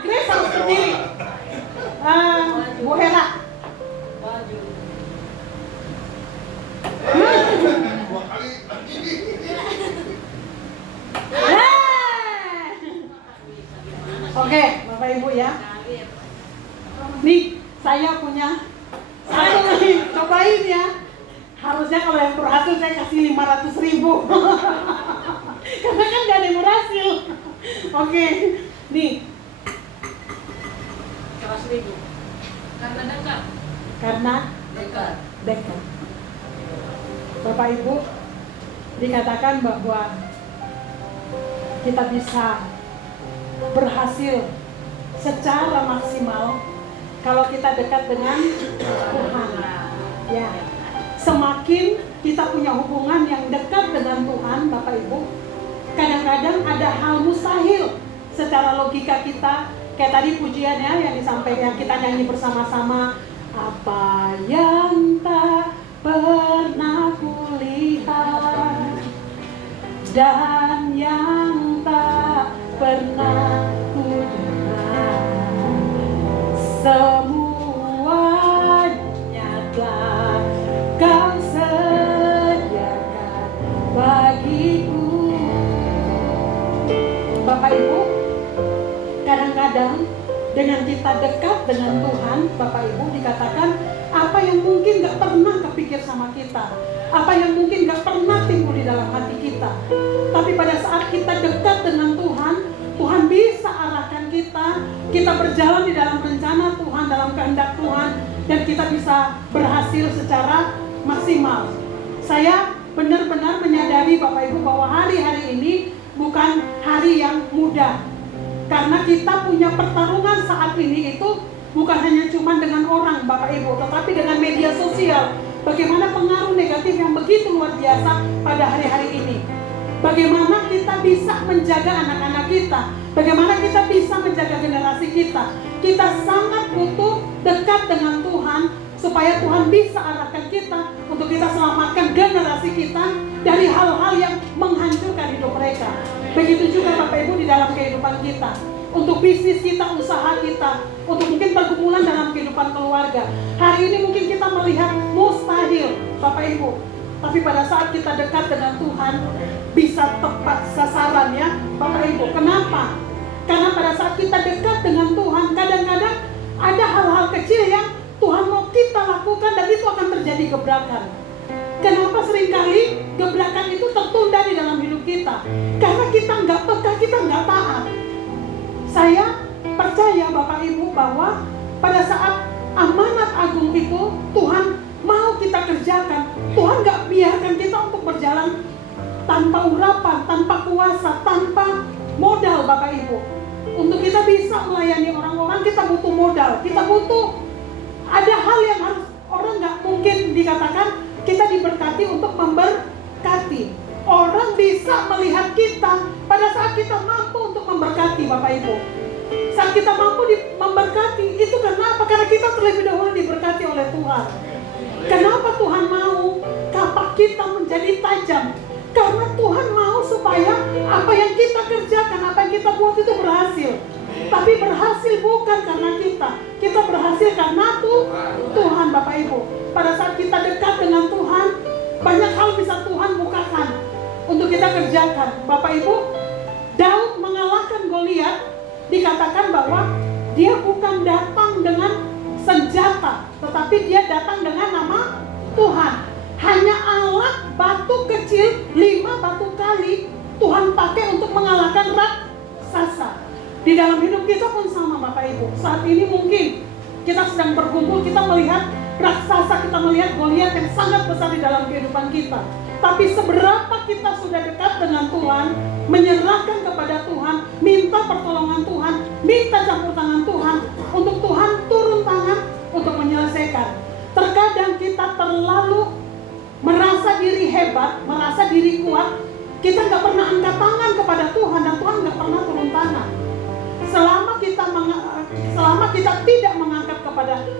Grace harus berdiri. Bu Hera. Oke, Bapak Ibu ya. Nih, saya punya satu nih, cobain ya. Harusnya kalau yang berhasil saya kasih 500.000. Karena kan gak ada yang berhasil. Oke, nih. 100.000. Karena dekat. Karena dekat. Bapak Ibu, dikatakan bahwa kita bisa berhasil secara maksimal kalau kita dekat dengan Tuhan. Ya. Semakin kita punya hubungan yang dekat dengan Tuhan, Bapak Ibu, kadang-kadang ada hal mustahil secara logika kita. Kayak tadi pujiannya yang disampaikan, kita nyanyi bersama-sama. Apa yang tak pernah kulihat dan yang tak pernah kudengar, semuanya telah Kau sediakan bagiku. Bapak Ibu, kadang-kadang dengan kita dekat dengan Tuhan, Bapak Ibu, dikatakan apa yang mungkin gak pernah kepikir sama kita, apa yang mungkin gak pernah timbul di dalam hati kita, tapi pada saat kita dekat dengan Tuhan, Tuhan bisa arahkan kita berjalan di dalam rencana Tuhan, dalam kehendak Tuhan, dan kita bisa berhasil secara maksimal. Saya benar-benar menyadari Bapak Ibu bahwa hari-hari ini bukan hari yang mudah. Karena kita punya pertarungan saat ini itu bukan hanya cuma dengan orang Bapak Ibu, tetapi dengan media sosial. Bagaimana pengaruh negatif yang begitu luar biasa pada hari-hari ini. Bagaimana kita bisa menjaga anak-anak kita, bagaimana kita bisa menjaga generasi kita. Kita sangat butuh dekat dengan Tuhan supaya Tuhan bisa arahkan kita untuk kita selamatkan generasi kita dari hal-hal yang menghancurkan hidup mereka. Begitu juga Bapak Ibu di dalam kehidupan kita, untuk bisnis kita, usaha kita, untuk mungkin pergumulan dalam kehidupan keluarga. Hari ini mungkin kita melihat mustahil Bapak Ibu, tapi pada saat kita dekat dengan Tuhan bisa tepat sasaran ya Bapak Ibu. Kenapa? Karena pada saat kita dekat dengan Tuhan, kadang-kadang ada hal-hal kecil yang Tuhan mau kita lakukan dan itu akan terjadi gebrakan. Kenapa seringkali gebrakan itu tertunda di dalam hidup kita? Karena kita nggak peka, kita nggak taat. Saya percaya Bapak Ibu bahwa pada saat amanat agung itu Tuhan mau kita kerjakan, Tuhan gak biarkan kita untuk berjalan tanpa urapan, tanpa kuasa, tanpa modal Bapak Ibu. Untuk kita bisa melayani orang-orang kita butuh modal, kita butuh ada hal yang harus orang gak mungkin dikatakan kita diberkati untuk memberkati. Orang bisa melihat kita pada saat kita mampu untuk memberkati Bapak Ibu. Saat kita mampu memberkati, itu kenapa? Karena kita terlebih dahulu diberkati oleh Tuhan. Kenapa Tuhan mau kapak kita menjadi tajam? Karena Tuhan mau supaya apa yang kita kerjakan, apa yang kita buat itu berhasil. Tapi berhasil bukan karena kita. Kita berhasil karena Tuhan Bapak Ibu. Pada saat kita dekat dengan Tuhan, banyak hal bisa Tuhan bukakan untuk kita kerjakan. Bapak Ibu, Daud mengalahkan Goliat. Dikatakan bahwa dia bukan datang dengan senjata, tetapi dia datang dengan nama Tuhan. Hanya alat batu kecil 5 batu kali Tuhan pakai untuk mengalahkan raksasa. Di dalam hidup kita pun sama Bapak Ibu. Saat ini mungkin kita sedang berkumpul, kita melihat raksasa, kita melihat Goliat yang sangat besar di dalam kehidupan kita. Tapi seberapa kita sudah dekat dengan Tuhan, menyerahkan kepada Tuhan, minta pertolongan Tuhan, minta campur tangan Tuhan, untuk Tuhan turun tangan untuk menyelesaikan. Terkadang kita terlalu merasa diri hebat, merasa diri kuat, kita gak pernah angkat tangan kepada Tuhan, dan Tuhan gak pernah turun tangan. Selama kita tidak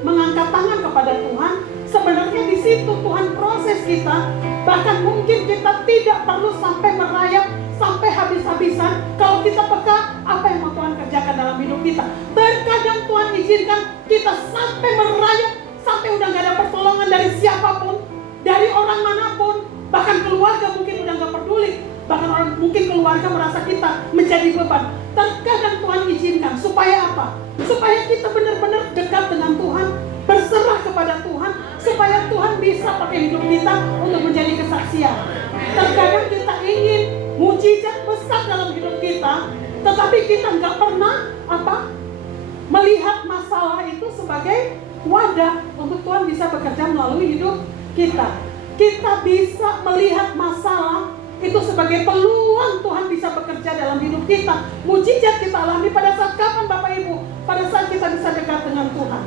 mengangkat tangan kepada Tuhan, sebenarnya di situ Tuhan proses kita. Bahkan mungkin kita tidak perlu sampai merayap sampai habis-habisan kalau kita peka apa yang mau Tuhan kerjakan dalam hidup kita. Terkadang Tuhan izinkan kita sampai merayap, sampai udah gak ada pertolongan dari siapapun, dari orang manapun, bahkan keluarga mungkin udah gak peduli, bahkan mungkin keluarga merasa kita menjadi beban. Terkadang Tuhan izinkan supaya apa? Supaya kita benar-benar dekat dengan Tuhan, berserah kepada Tuhan, supaya Tuhan bisa pakai hidup kita untuk menjadi kesaksian. Terkadang kita ingin mujizat besar dalam hidup kita, tetapi kita nggak pernah melihat masalah itu sebagai wadah untuk Tuhan bisa bekerja melalui hidup kita. Kita bisa melihat masalah itu sebagai peluang Tuhan bisa bekerja dalam hidup kita. Mujizat kita alami pada saat kapan Bapak Ibu? Pada saat kita bisa dekat dengan Tuhan.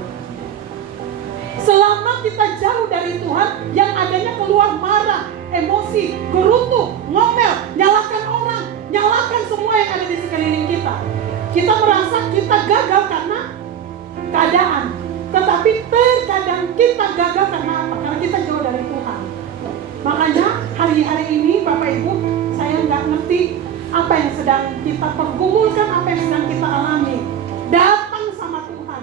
Selama kita jauh dari Tuhan, yang adanya keluar marah, emosi, gerutu, ngomel, nyalakan orang, nyalakan semua yang ada di sekeliling kita. Kita merasa kita gagal karena keadaan. Tetapi terkadang kita gagal karena apa? Karena kita jauh dari Tuhan. Makanya hari-hari ini Bapak Ibu, saya nggak ngerti apa yang sedang kita pergumulkan, apa yang sedang kita alami. Datang sama Tuhan.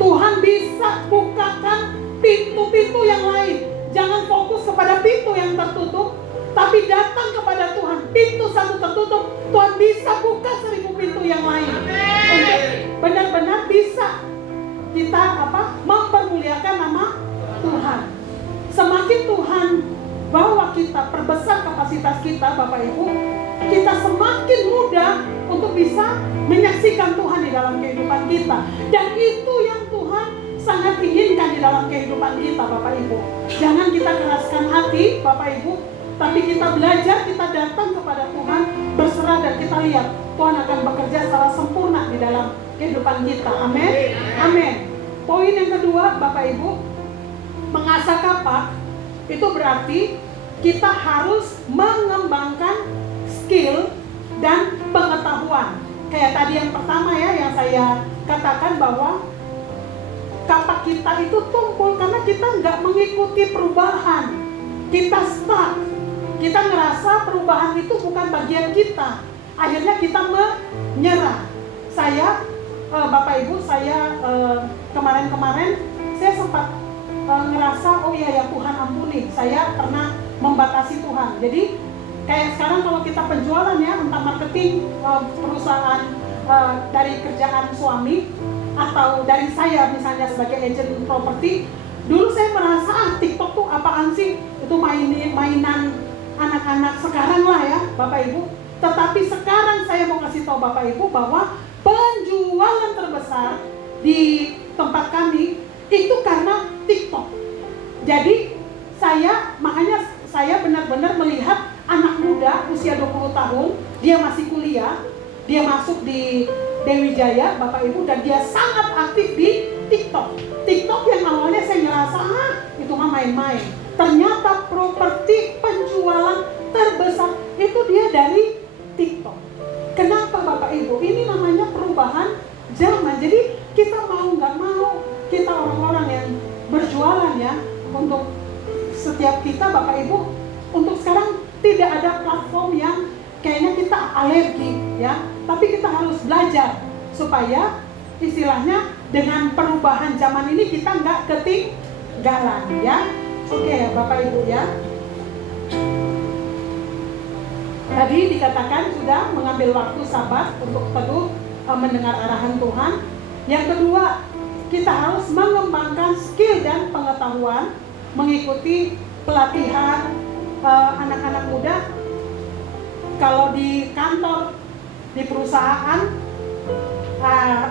Tuhan bisa bukakan pintu-pintu yang lain. Jangan fokus kepada pintu yang tertutup, tapi datang kepada Tuhan. Pintu satu tertutup, Tuhan bisa buka 1000 pintu yang lain. Untuk benar-benar bisa kita mempermuliakan nama Tuhan. Semakin Tuhan bawa kita, perbesar kapasitas kita Bapak Ibu, kita semakin mudah untuk bisa menyaksikan Tuhan di dalam kehidupan kita. Dan itu yang Tuhan sangat inginkan di dalam kehidupan kita Bapak Ibu. Jangan kita keraskan hati Bapak Ibu, tapi kita belajar, kita datang kepada Tuhan, berserah, dan kita lihat Tuhan akan bekerja secara sempurna di dalam kehidupan kita. Amin. Amin. Poin yang kedua Bapak Ibu, mengasah kapak itu berarti kita harus mengembangkan skill dan pengetahuan. Kayak tadi yang pertama ya, yang saya katakan bahwa kapak kita itu tumpul karena kita nggak mengikuti perubahan. Kita stuck. Kita ngerasa perubahan itu bukan bagian kita. Akhirnya kita menyerah. Saya, Bapak Ibu, saya kemarin-kemarin saya sempat ngerasa, oh iya ya Tuhan ampuni, saya pernah membatasi Tuhan. Jadi kayak sekarang kalau kita penjualan ya, entah marketing perusahaan dari kerjaan suami atau dari saya misalnya sebagai agent properti, dulu saya merasa TikTok tuh apaan sih, itu mainan anak-anak sekarang lah ya Bapak Ibu. Tetapi sekarang saya mau kasih tahu Bapak Ibu bahwa penjualan terbesar di tempat kami itu karena TikTok. Jadi makanya saya benar-benar melihat anak muda usia 20 tahun, dia masih kuliah, dia masuk di Dewi Jaya, Bapak Ibu, dan dia sangat aktif di TikTok. TikTok yang awalnya saya ngerasa, itu mah main-main. Ternyata properti penjualan terbesar itu dia dari TikTok. Kenapa Bapak Ibu? Ini namanya perubahan zaman. Jadi kita mau nggak mau, kita orang-orang yang berjualan ya, untuk setiap kita Bapak Ibu, untuk sekarang tidak ada platform yang kayaknya kita alergi ya, tapi kita harus belajar supaya istilahnya dengan perubahan zaman ini kita nggak ketinggalan ya. Oke ya Bapak Ibu ya. Tadi dikatakan sudah mengambil waktu sabat untuk teduh mendengar arahan Tuhan. Yang kedua, kita harus mengembangkan skill dan pengetahuan, mengikuti pelatihan anak-anak muda. Kalau di kantor, di perusahaan,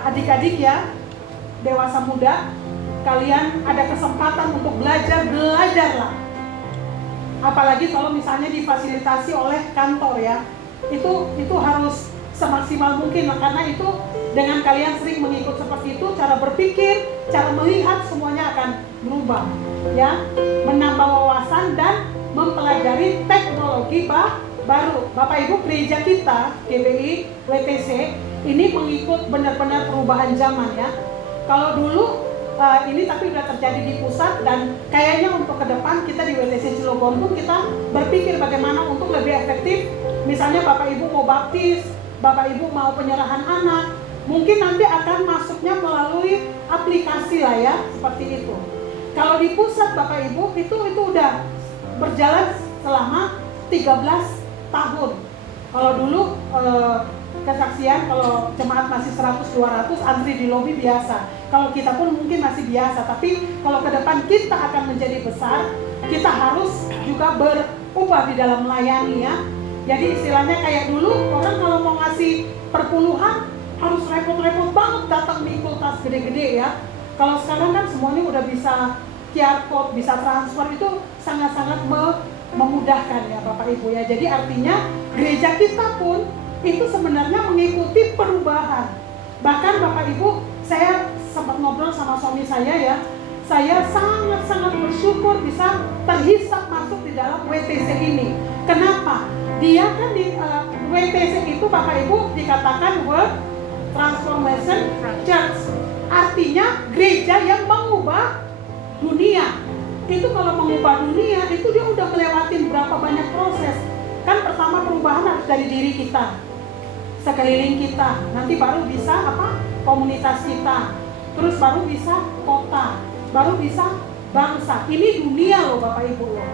adik-adik ya, dewasa muda, kalian ada kesempatan untuk belajarlah. Apalagi kalau misalnya difasilitasi oleh kantor ya, itu harus semaksimal mungkin lah, karena itu dengan kalian sering mengikut seperti itu, cara berpikir, cara melihat semuanya akan berubah ya, menambah wawasan dan mempelajari teknologi baru. Bapak Ibu, gereja kita GBI WTC ini mengikut benar-benar perubahan zaman ya. Kalau dulu ini tapi udah terjadi di pusat, dan kayaknya untuk ke depan kita di WTC Cilegon pun kita berpikir bagaimana untuk lebih efektif. Misalnya Bapak Ibu mau baptis, Bapak Ibu mau penyerahan anak, mungkin nanti akan masuknya melalui aplikasi lah ya, seperti itu. Kalau di pusat Bapak Ibu itu udah berjalan selama 13 tahun. Kalau dulu kesaksian, kalau jemaat masih 100-200 antri di lobi biasa. Kalau kita pun mungkin masih biasa, tapi kalau ke depan kita akan menjadi besar, kita harus juga berubah di dalam melayani ya. Jadi istilahnya kayak dulu orang kalau mau ngasih perpuluhan harus repot-repot banget datang di kultas gede-gede ya. Kalau sekarang kan semuanya udah bisa QR code, bisa transfer, itu sangat-sangat memudahkan ya Bapak Ibu ya. Jadi artinya gereja kita pun itu sebenarnya mengikuti perubahan. Bahkan Bapak Ibu, saya sempat ngobrol sama suami saya ya, saya sangat-sangat bersyukur bisa terhisap masuk di dalam WTC ini. Kenapa? Dia kan di WTC itu Bapak Ibu dikatakan World Transformation Church, artinya gereja yang mengubah dunia. Itu kalau mengubah dunia itu dia udah melewatin berapa banyak proses. Kan pertama perubahan harus dari diri kita, sekeliling kita, nanti baru bisa komunitas kita, terus baru bisa kota, baru bisa bangsa. Ini dunia loh Bapak Ibu loh.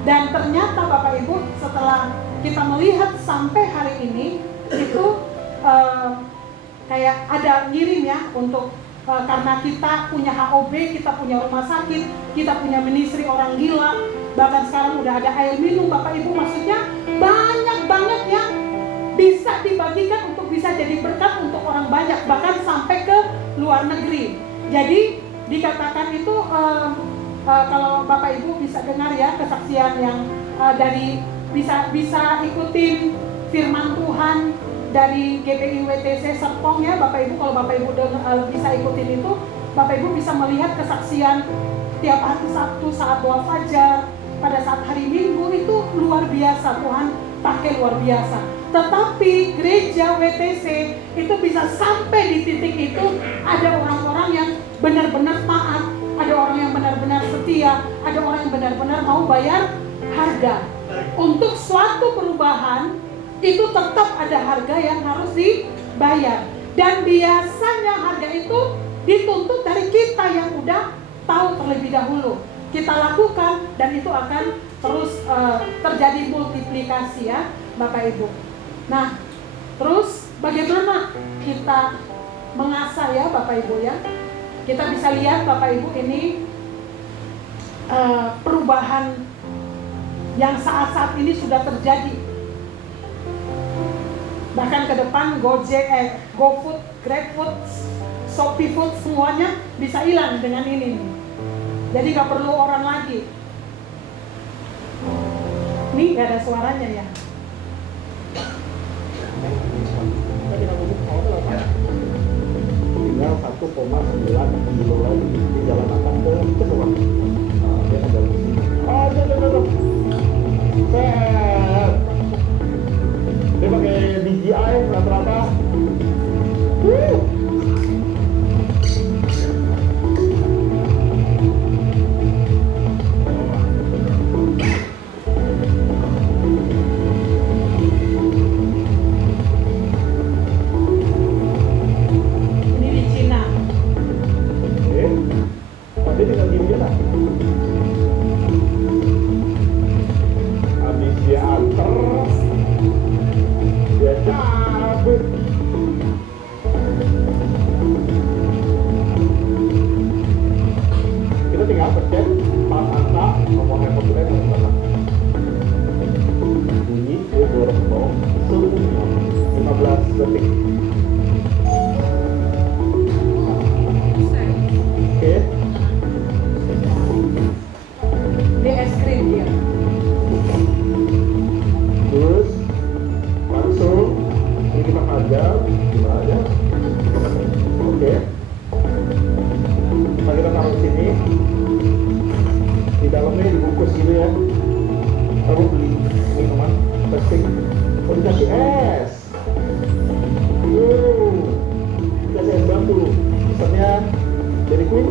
Dan ternyata Bapak Ibu, setelah kita melihat sampai hari ini itu kayak ada ngirim ya untuk karena kita punya HOB, kita punya rumah sakit, kita punya ministry orang gila, bahkan sekarang udah ada air minum Bapak Ibu, maksudnya banyak banget yang bisa dibagikan untuk bisa jadi berkat untuk orang banyak, bahkan sampai ke luar negeri. Jadi dikatakan itu kalau Bapak Ibu bisa dengar ya kesaksian yang dari bisa ikutin firman Tuhan dari GBI WTC Serpong ya Bapak Ibu. Kalau Bapak Ibu bisa ikutin itu, Bapak Ibu bisa melihat kesaksian tiap hari Sabtu saat doa fajar, pada saat hari Minggu, itu luar biasa, Tuhan pakai luar biasa. Tetapi gereja WTC itu bisa sampai di titik itu, ada orang-orang yang benar-benar taat, ada orang yang benar-benar setia, ada orang yang benar-benar mau bayar harga. Untuk suatu perubahan itu tetap ada harga yang harus dibayar. Dan biasanya harga itu dituntut dari kita yang udah tahu terlebih dahulu. Kita lakukan dan itu akan terus terjadi multiplikasi ya Bapak Ibu. Nah, terus bagaimana kita mengasah ya Bapak Ibu ya. Kita bisa lihat Bapak Ibu ini perubahan yang saat-saat ini sudah terjadi. Bahkan ke depan Gojek, GoFood, GrabFood Shopee Food semuanya bisa hilang dengan ini nih. Jadi nggak perlu orang lagi. Ini nggak ada suaranya ya. Tinggal 1,9 kilo lagi di jalan akan ke semua. Nah, dia ada di sini. Aduh. Set. Dia pakai DJI rata-rata. Ini di Cina. Oke. Oh, dia tinggal gini lah. Habis dia anter, dia cabut. Kita tinggal pencet pas angka nomor handphone kita yang mana. Bunyi dia dorong ke bawah semuanya 15 detik. Oke. Ini es krim dia. Terus langsung ini kita pajang gimana aja. Oke. Nah, kita taruh sini. Di dalamnya dibungkus gini ya. Kamu beli minuman testing. Oh, dikasih es. Dikasih es batu. Pesannya dari Queen.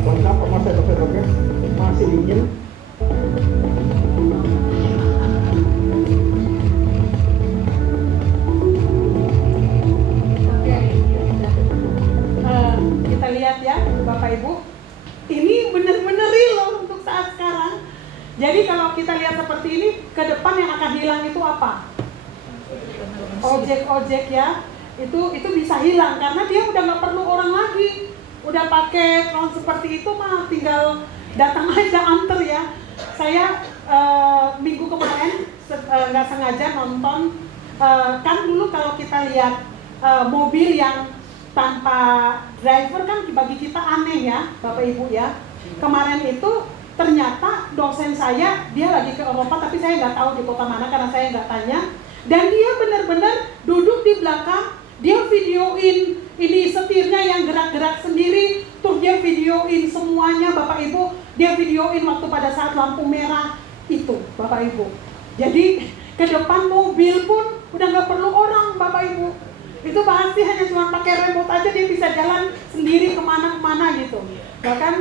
Lengkap sama sendok-sendoknya. Masih dingin. Oke. Kita lihat ya, Bapak Ibu. Ini benar-benar real loh untuk saat sekarang. Jadi kalau kita lihat seperti ini, ke depan yang akan hilang itu apa? Ojek-ojek ya, itu bisa hilang karena dia udah nggak perlu orang lagi. Udah pakai drone seperti itu mah tinggal datang aja anter ya. Saya minggu kemarin nggak sengaja nonton, kan dulu kalau kita lihat mobil yang tanpa driver kan bagi kita aneh ya, Bapak Ibu ya. Kemarin itu ternyata dosen saya, dia lagi ke Eropa tapi saya nggak tahu di kota mana karena saya nggak tanya. Dan dia benar-benar duduk di belakang, dia videoin ini setirnya yang gerak-gerak sendiri, terus dia videoin semuanya Bapak Ibu, dia videoin waktu pada saat lampu merah itu Bapak Ibu. Jadi ke depan mobil pun udah nggak perlu orang Bapak Ibu. Itu pasti hanya cuma pakai remote aja dia bisa jalan sendiri kemana-kemana gitu. Bahkan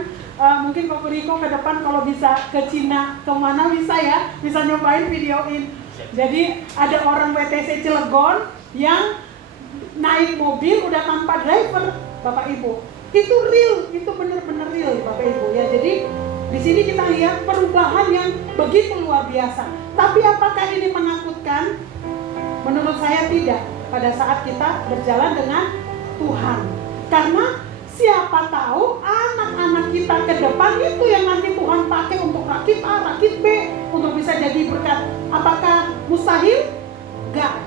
mungkin Pak Riko ke depan kalau bisa ke Cina kemana bisa ya, bisa nyobain videoin. Jadi ada orang WTC Cilegon yang naik mobil udah tanpa driver Bapak Ibu. Itu real, itu benar-benar real Bapak Ibu ya. Jadi di sini kita lihat perubahan yang begitu luar biasa. Tapi apakah ini menakutkan? Menurut saya tidak. Pada saat kita berjalan dengan Tuhan. Karena siapa tahu anak-anak kita ke depan itu yang nanti Tuhan pakai untuk rakit A, rakit B, untuk bisa jadi berkat. Apakah mustahil? Enggak.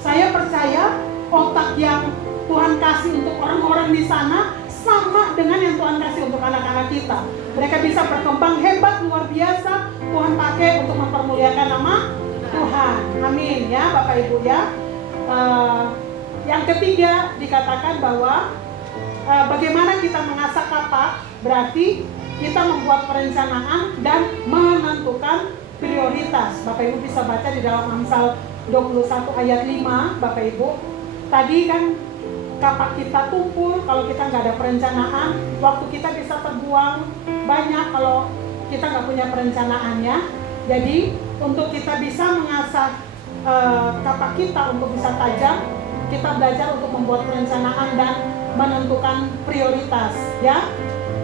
Saya percaya otak yang Tuhan kasih untuk orang-orang di sana sama dengan yang Tuhan kasih untuk anak-anak kita. Mereka bisa berkembang hebat, luar biasa. Tuhan pakai untuk mempermuliakan nama Tuhan. Amin ya Bapak Ibu ya. Yang ketiga dikatakan bahwa bagaimana kita mengasah kapak, berarti kita membuat perencanaan dan menentukan prioritas. Bapak Ibu bisa baca di dalam Amsal 21 ayat 5 Bapak Ibu. Tadi kan kapak kita tumpul kalau kita nggak ada perencanaan, waktu kita bisa terbuang banyak kalau kita nggak punya perencanaannya. Jadi untuk kita bisa mengasah kapak kita untuk bisa tajam, kita belajar untuk membuat perencanaan dan menentukan prioritas ya.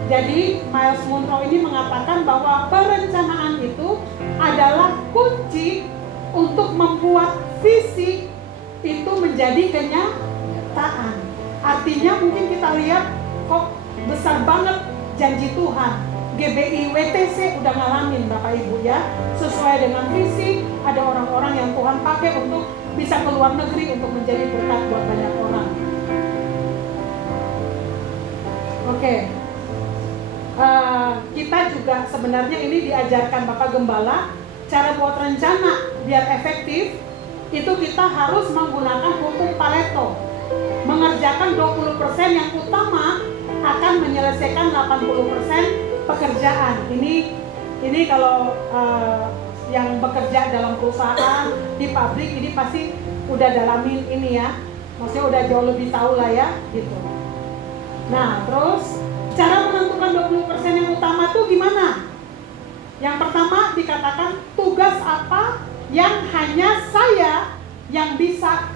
Jadi Miles Monroe ini mengatakan bahwa perencanaan itu adalah kunci untuk membuat visi itu menjadi kenyataan. Artinya mungkin kita lihat kok besar banget janji Tuhan. GBI WTC udah ngalamin Bapak Ibu ya. Sesuai dengan visi, ada orang-orang yang Tuhan pakai untuk bisa ke luar negeri untuk menjadi berkat buat banyak orang. Oke. Kita juga sebenarnya ini diajarkan Bapak Gembala, cara buat rencana biar efektif itu kita harus menggunakan hukum Pareto. Mengerjakan 20% yang utama akan menyelesaikan 80% pekerjaan. Ini kalau yang bekerja dalam perusahaan, di pabrik, ini pasti udah dalamin ini ya. Maksudnya udah jauh lebih tahu lah ya gitu. Nah terus cara menentukan 20% yang utama tuh gimana? Yang pertama dikatakan tugas apa yang hanya saya yang bisa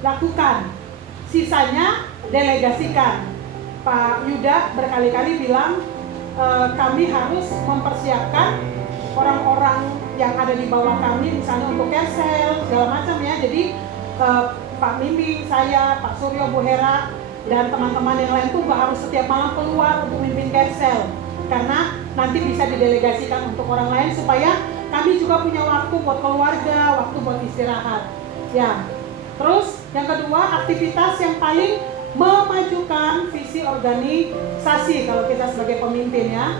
lakukan, sisanya delegasikan. Pak Yuda berkali-kali bilang kami harus mempersiapkan orang-orang yang ada di bawah kami, misalnya untuk cancel segala macam ya. Jadi Pak Mimi, saya, Pak Suryo, Bu Hera, dan teman-teman yang lain tuh nggak harus setiap malam keluar untuk mimpin cancel, karena nanti bisa didelegasikan untuk orang lain supaya kami juga punya waktu buat keluarga, waktu buat istirahat. Ya. Terus yang kedua, aktivitas yang paling memajukan visi organisasi kalau kita sebagai pemimpin ya.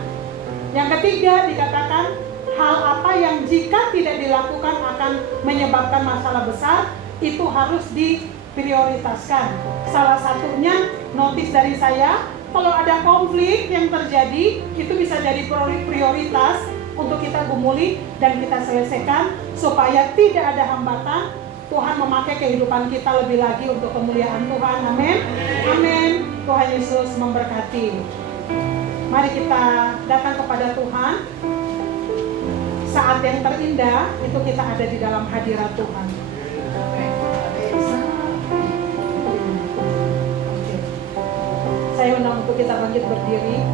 Yang ketiga dikatakan hal apa yang jika tidak dilakukan akan menyebabkan masalah besar, itu harus diprioritaskan. Salah satunya notis dari saya, kalau ada konflik yang terjadi itu bisa jadi prioritas untuk kita gumuli dan kita selesaikan supaya tidak ada hambatan. Tuhan memakai kehidupan kita lebih lagi untuk kemuliaan Tuhan. Amin. Amin. Tuhan Yesus memberkati. Mari kita datang kepada Tuhan. Saat yang terindah itu kita ada di dalam hadirat Tuhan. Saya undang untuk kita bangkit berdiri.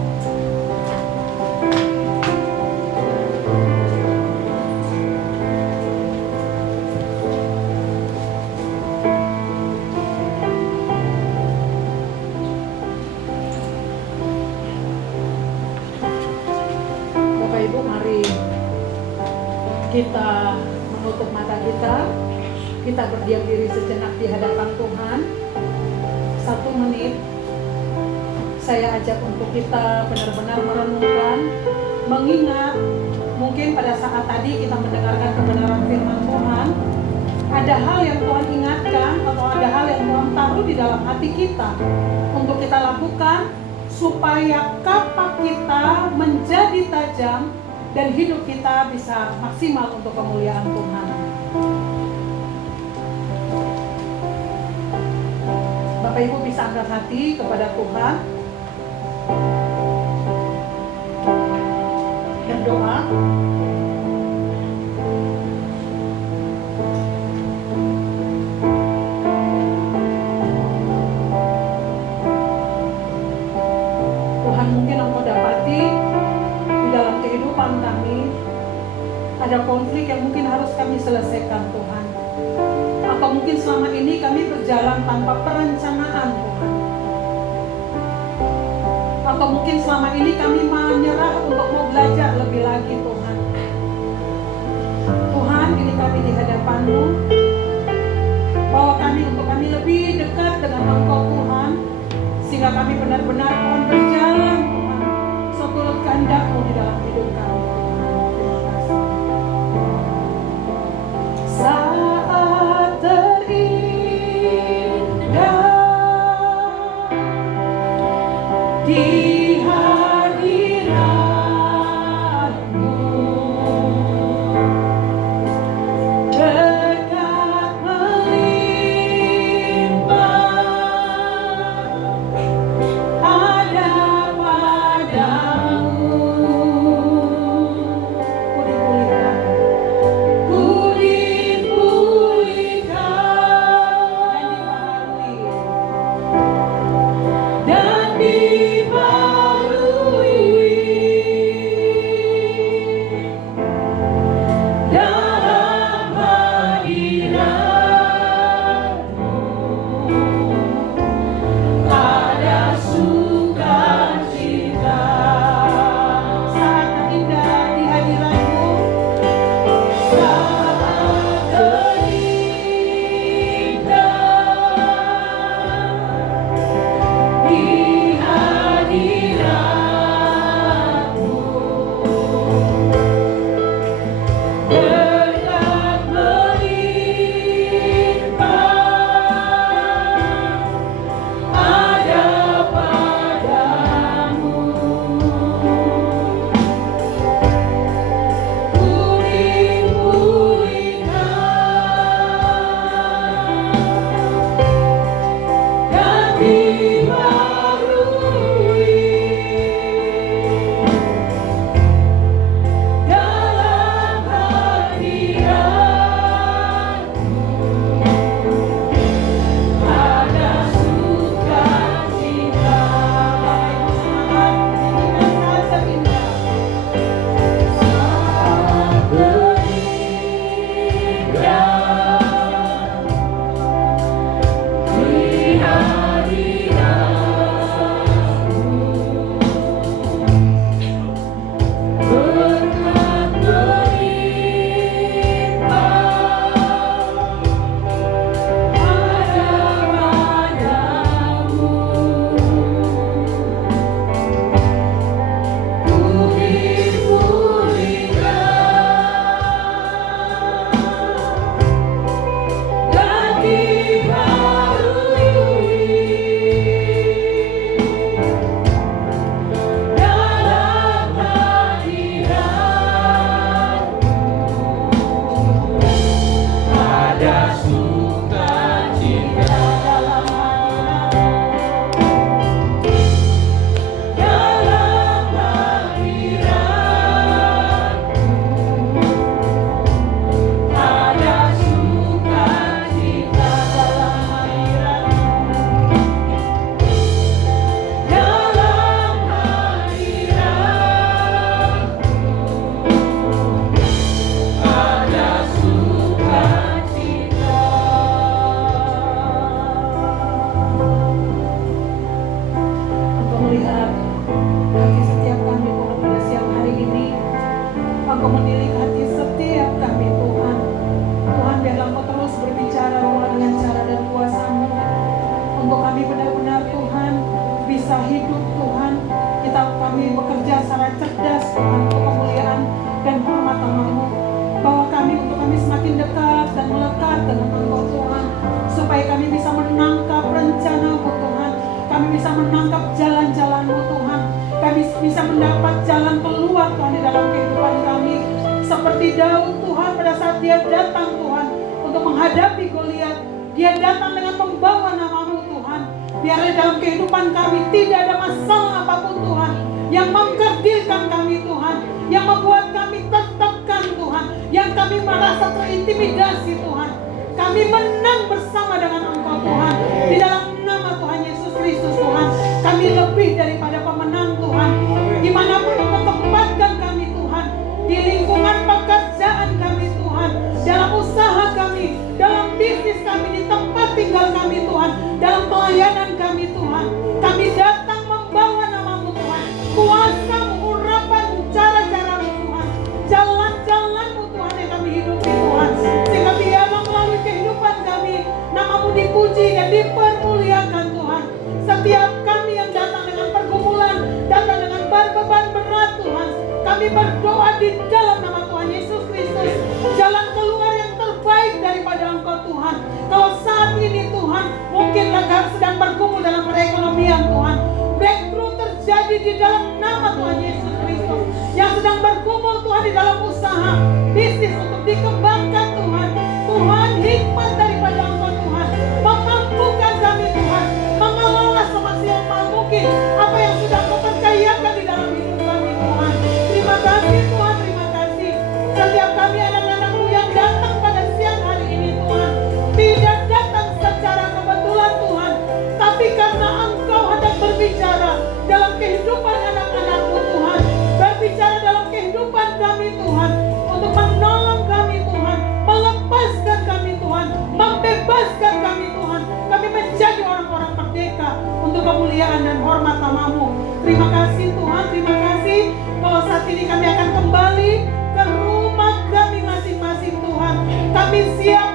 Bapak Ibu, mari kita menutup mata kita berdiam diri sejenak di hadapan Tuhan. 1 menit saya ajak untuk kita benar-benar merenungkan, mengingat mungkin pada saat tadi kita mendengarkan kebenaran firman Tuhan, ada hal yang Tuhan ingatkan atau ada hal yang Tuhan taruh di dalam hati kita untuk kita lakukan supaya kapak kita menjadi tajam dan hidup kita bisa maksimal untuk kemuliaan Tuhan. Bapak Ibu bisa angkat hati kepada Tuhan, berdoa. Tuhan, mungkin Engkau dapati di dalam kehidupan kami ada konflik yang mungkin harus kami selesaikan, Tuhan. Atau mungkin selama ini kami berjalan tanpa perencanaan, Tuhan. Atau mungkin selama ini kami menyerah untuk mau belajar lebih lagi, Tuhan. Tuhan, ini kami di hadapan-Mu. Bawa kami untuk kami lebih dekat dengan Engkau, Tuhan. Sehingga kami benar-benar mohon berjalan, Tuhan, seturut kehendak-Mu di dalam hidup kami, Tuhan. Terima kasih. Saat terindah di hadirat-Mu, berkat melimpah ada padamu. bisa hidup Tuhan, kami bekerja secara cerdas Tuhan untuk kemuliaan dan hormat nama-Mu. Bawa kami untuk kami semakin dekat dan melekat dengan Engkau Tuhan, supaya kami bisa menangkap rencana-Mu Tuhan, kami bisa menangkap jalan-jalan-Mu Tuhan, kami bisa mendapat jalan keluar Tuhan di dalam kehidupan kami. Seperti Daud Tuhan, pada saat dia datang Tuhan untuk menghadapi Goliat, dia datang dengan membawa nama-Mu Tuhan. Biarlah dalam kehidupan kami tidak ada masalah apapun Tuhan yang mengkerdilkan kami Tuhan, yang membuat kami tertekan Tuhan, yang kami merasa terintimidasi Tuhan. Kami menang bersama dengan Engkau Tuhan. Di dalam nama Tuhan Yesus Kristus Tuhan, kami lebih daripada pemenang Tuhan. Dimanapun Engkau tempatkan kami Tuhan, di lingkungan pekerjaan kami Tuhan, dalam usaha kami, dalam bisnis kami, di tempat tinggal kami Tuhan, dalam pelayanan kami Tuhan, kami datang membawa nama-Mu Tuhan, kuasa-Mu, urapan-Mu, cara-cara-Mu Tuhan, jalan-jalan-Mu Tuhan yang kami hidupi Tuhan, sehingga biarlah melalui kehidupan kami nama-Mu dipuji dan dipermuliakan Tuhan. Setiap kami yang datang dengan pergumulan, datang dengan beban berat Tuhan, kami berdoa di dalam nama Tuhan Yesus Kristus, jalan keluar yang terbaik daripada Engkau Tuhan. Kalau saat ini Tuhan mungkin sedang bergumul dalam perekonomian Tuhan, breakthrough terjadi di dalam nama Tuhan Yesus Kristus. Yang sedang bergumul Tuhan di dalam usaha, bisnis untuk dikembangkan Tuhan, Tuhan hikmat daripada Engkau Tuhan, memampukan kami Tuhan, mengelola semaksimal mungkin apa yang sudah Engkau percayakan di dalam hidup kami Tuhan. Terima kasih Tuhan, terima kasih. Setiap kami anak-anak-Mu yang datang pada siang hari ini Tuhan, tidak datang secara kebetulan Tuhan, tapi karena Engkau hendak berbicara dalam kehidupan anak-anak-Mu Tuhan, berbicara dalam kehidupan kami Tuhan, untuk menolong kami Tuhan, melepaskan kami Tuhan, membebaskan kami Tuhan, kami menjadi orang-orang merdeka untuk kemuliaan dan hormat nama-Mu. Terima kasih Tuhan, terima kasih. Kalau saat ini kami akan kembali ke rumah kami masing-masing Tuhan, kami siap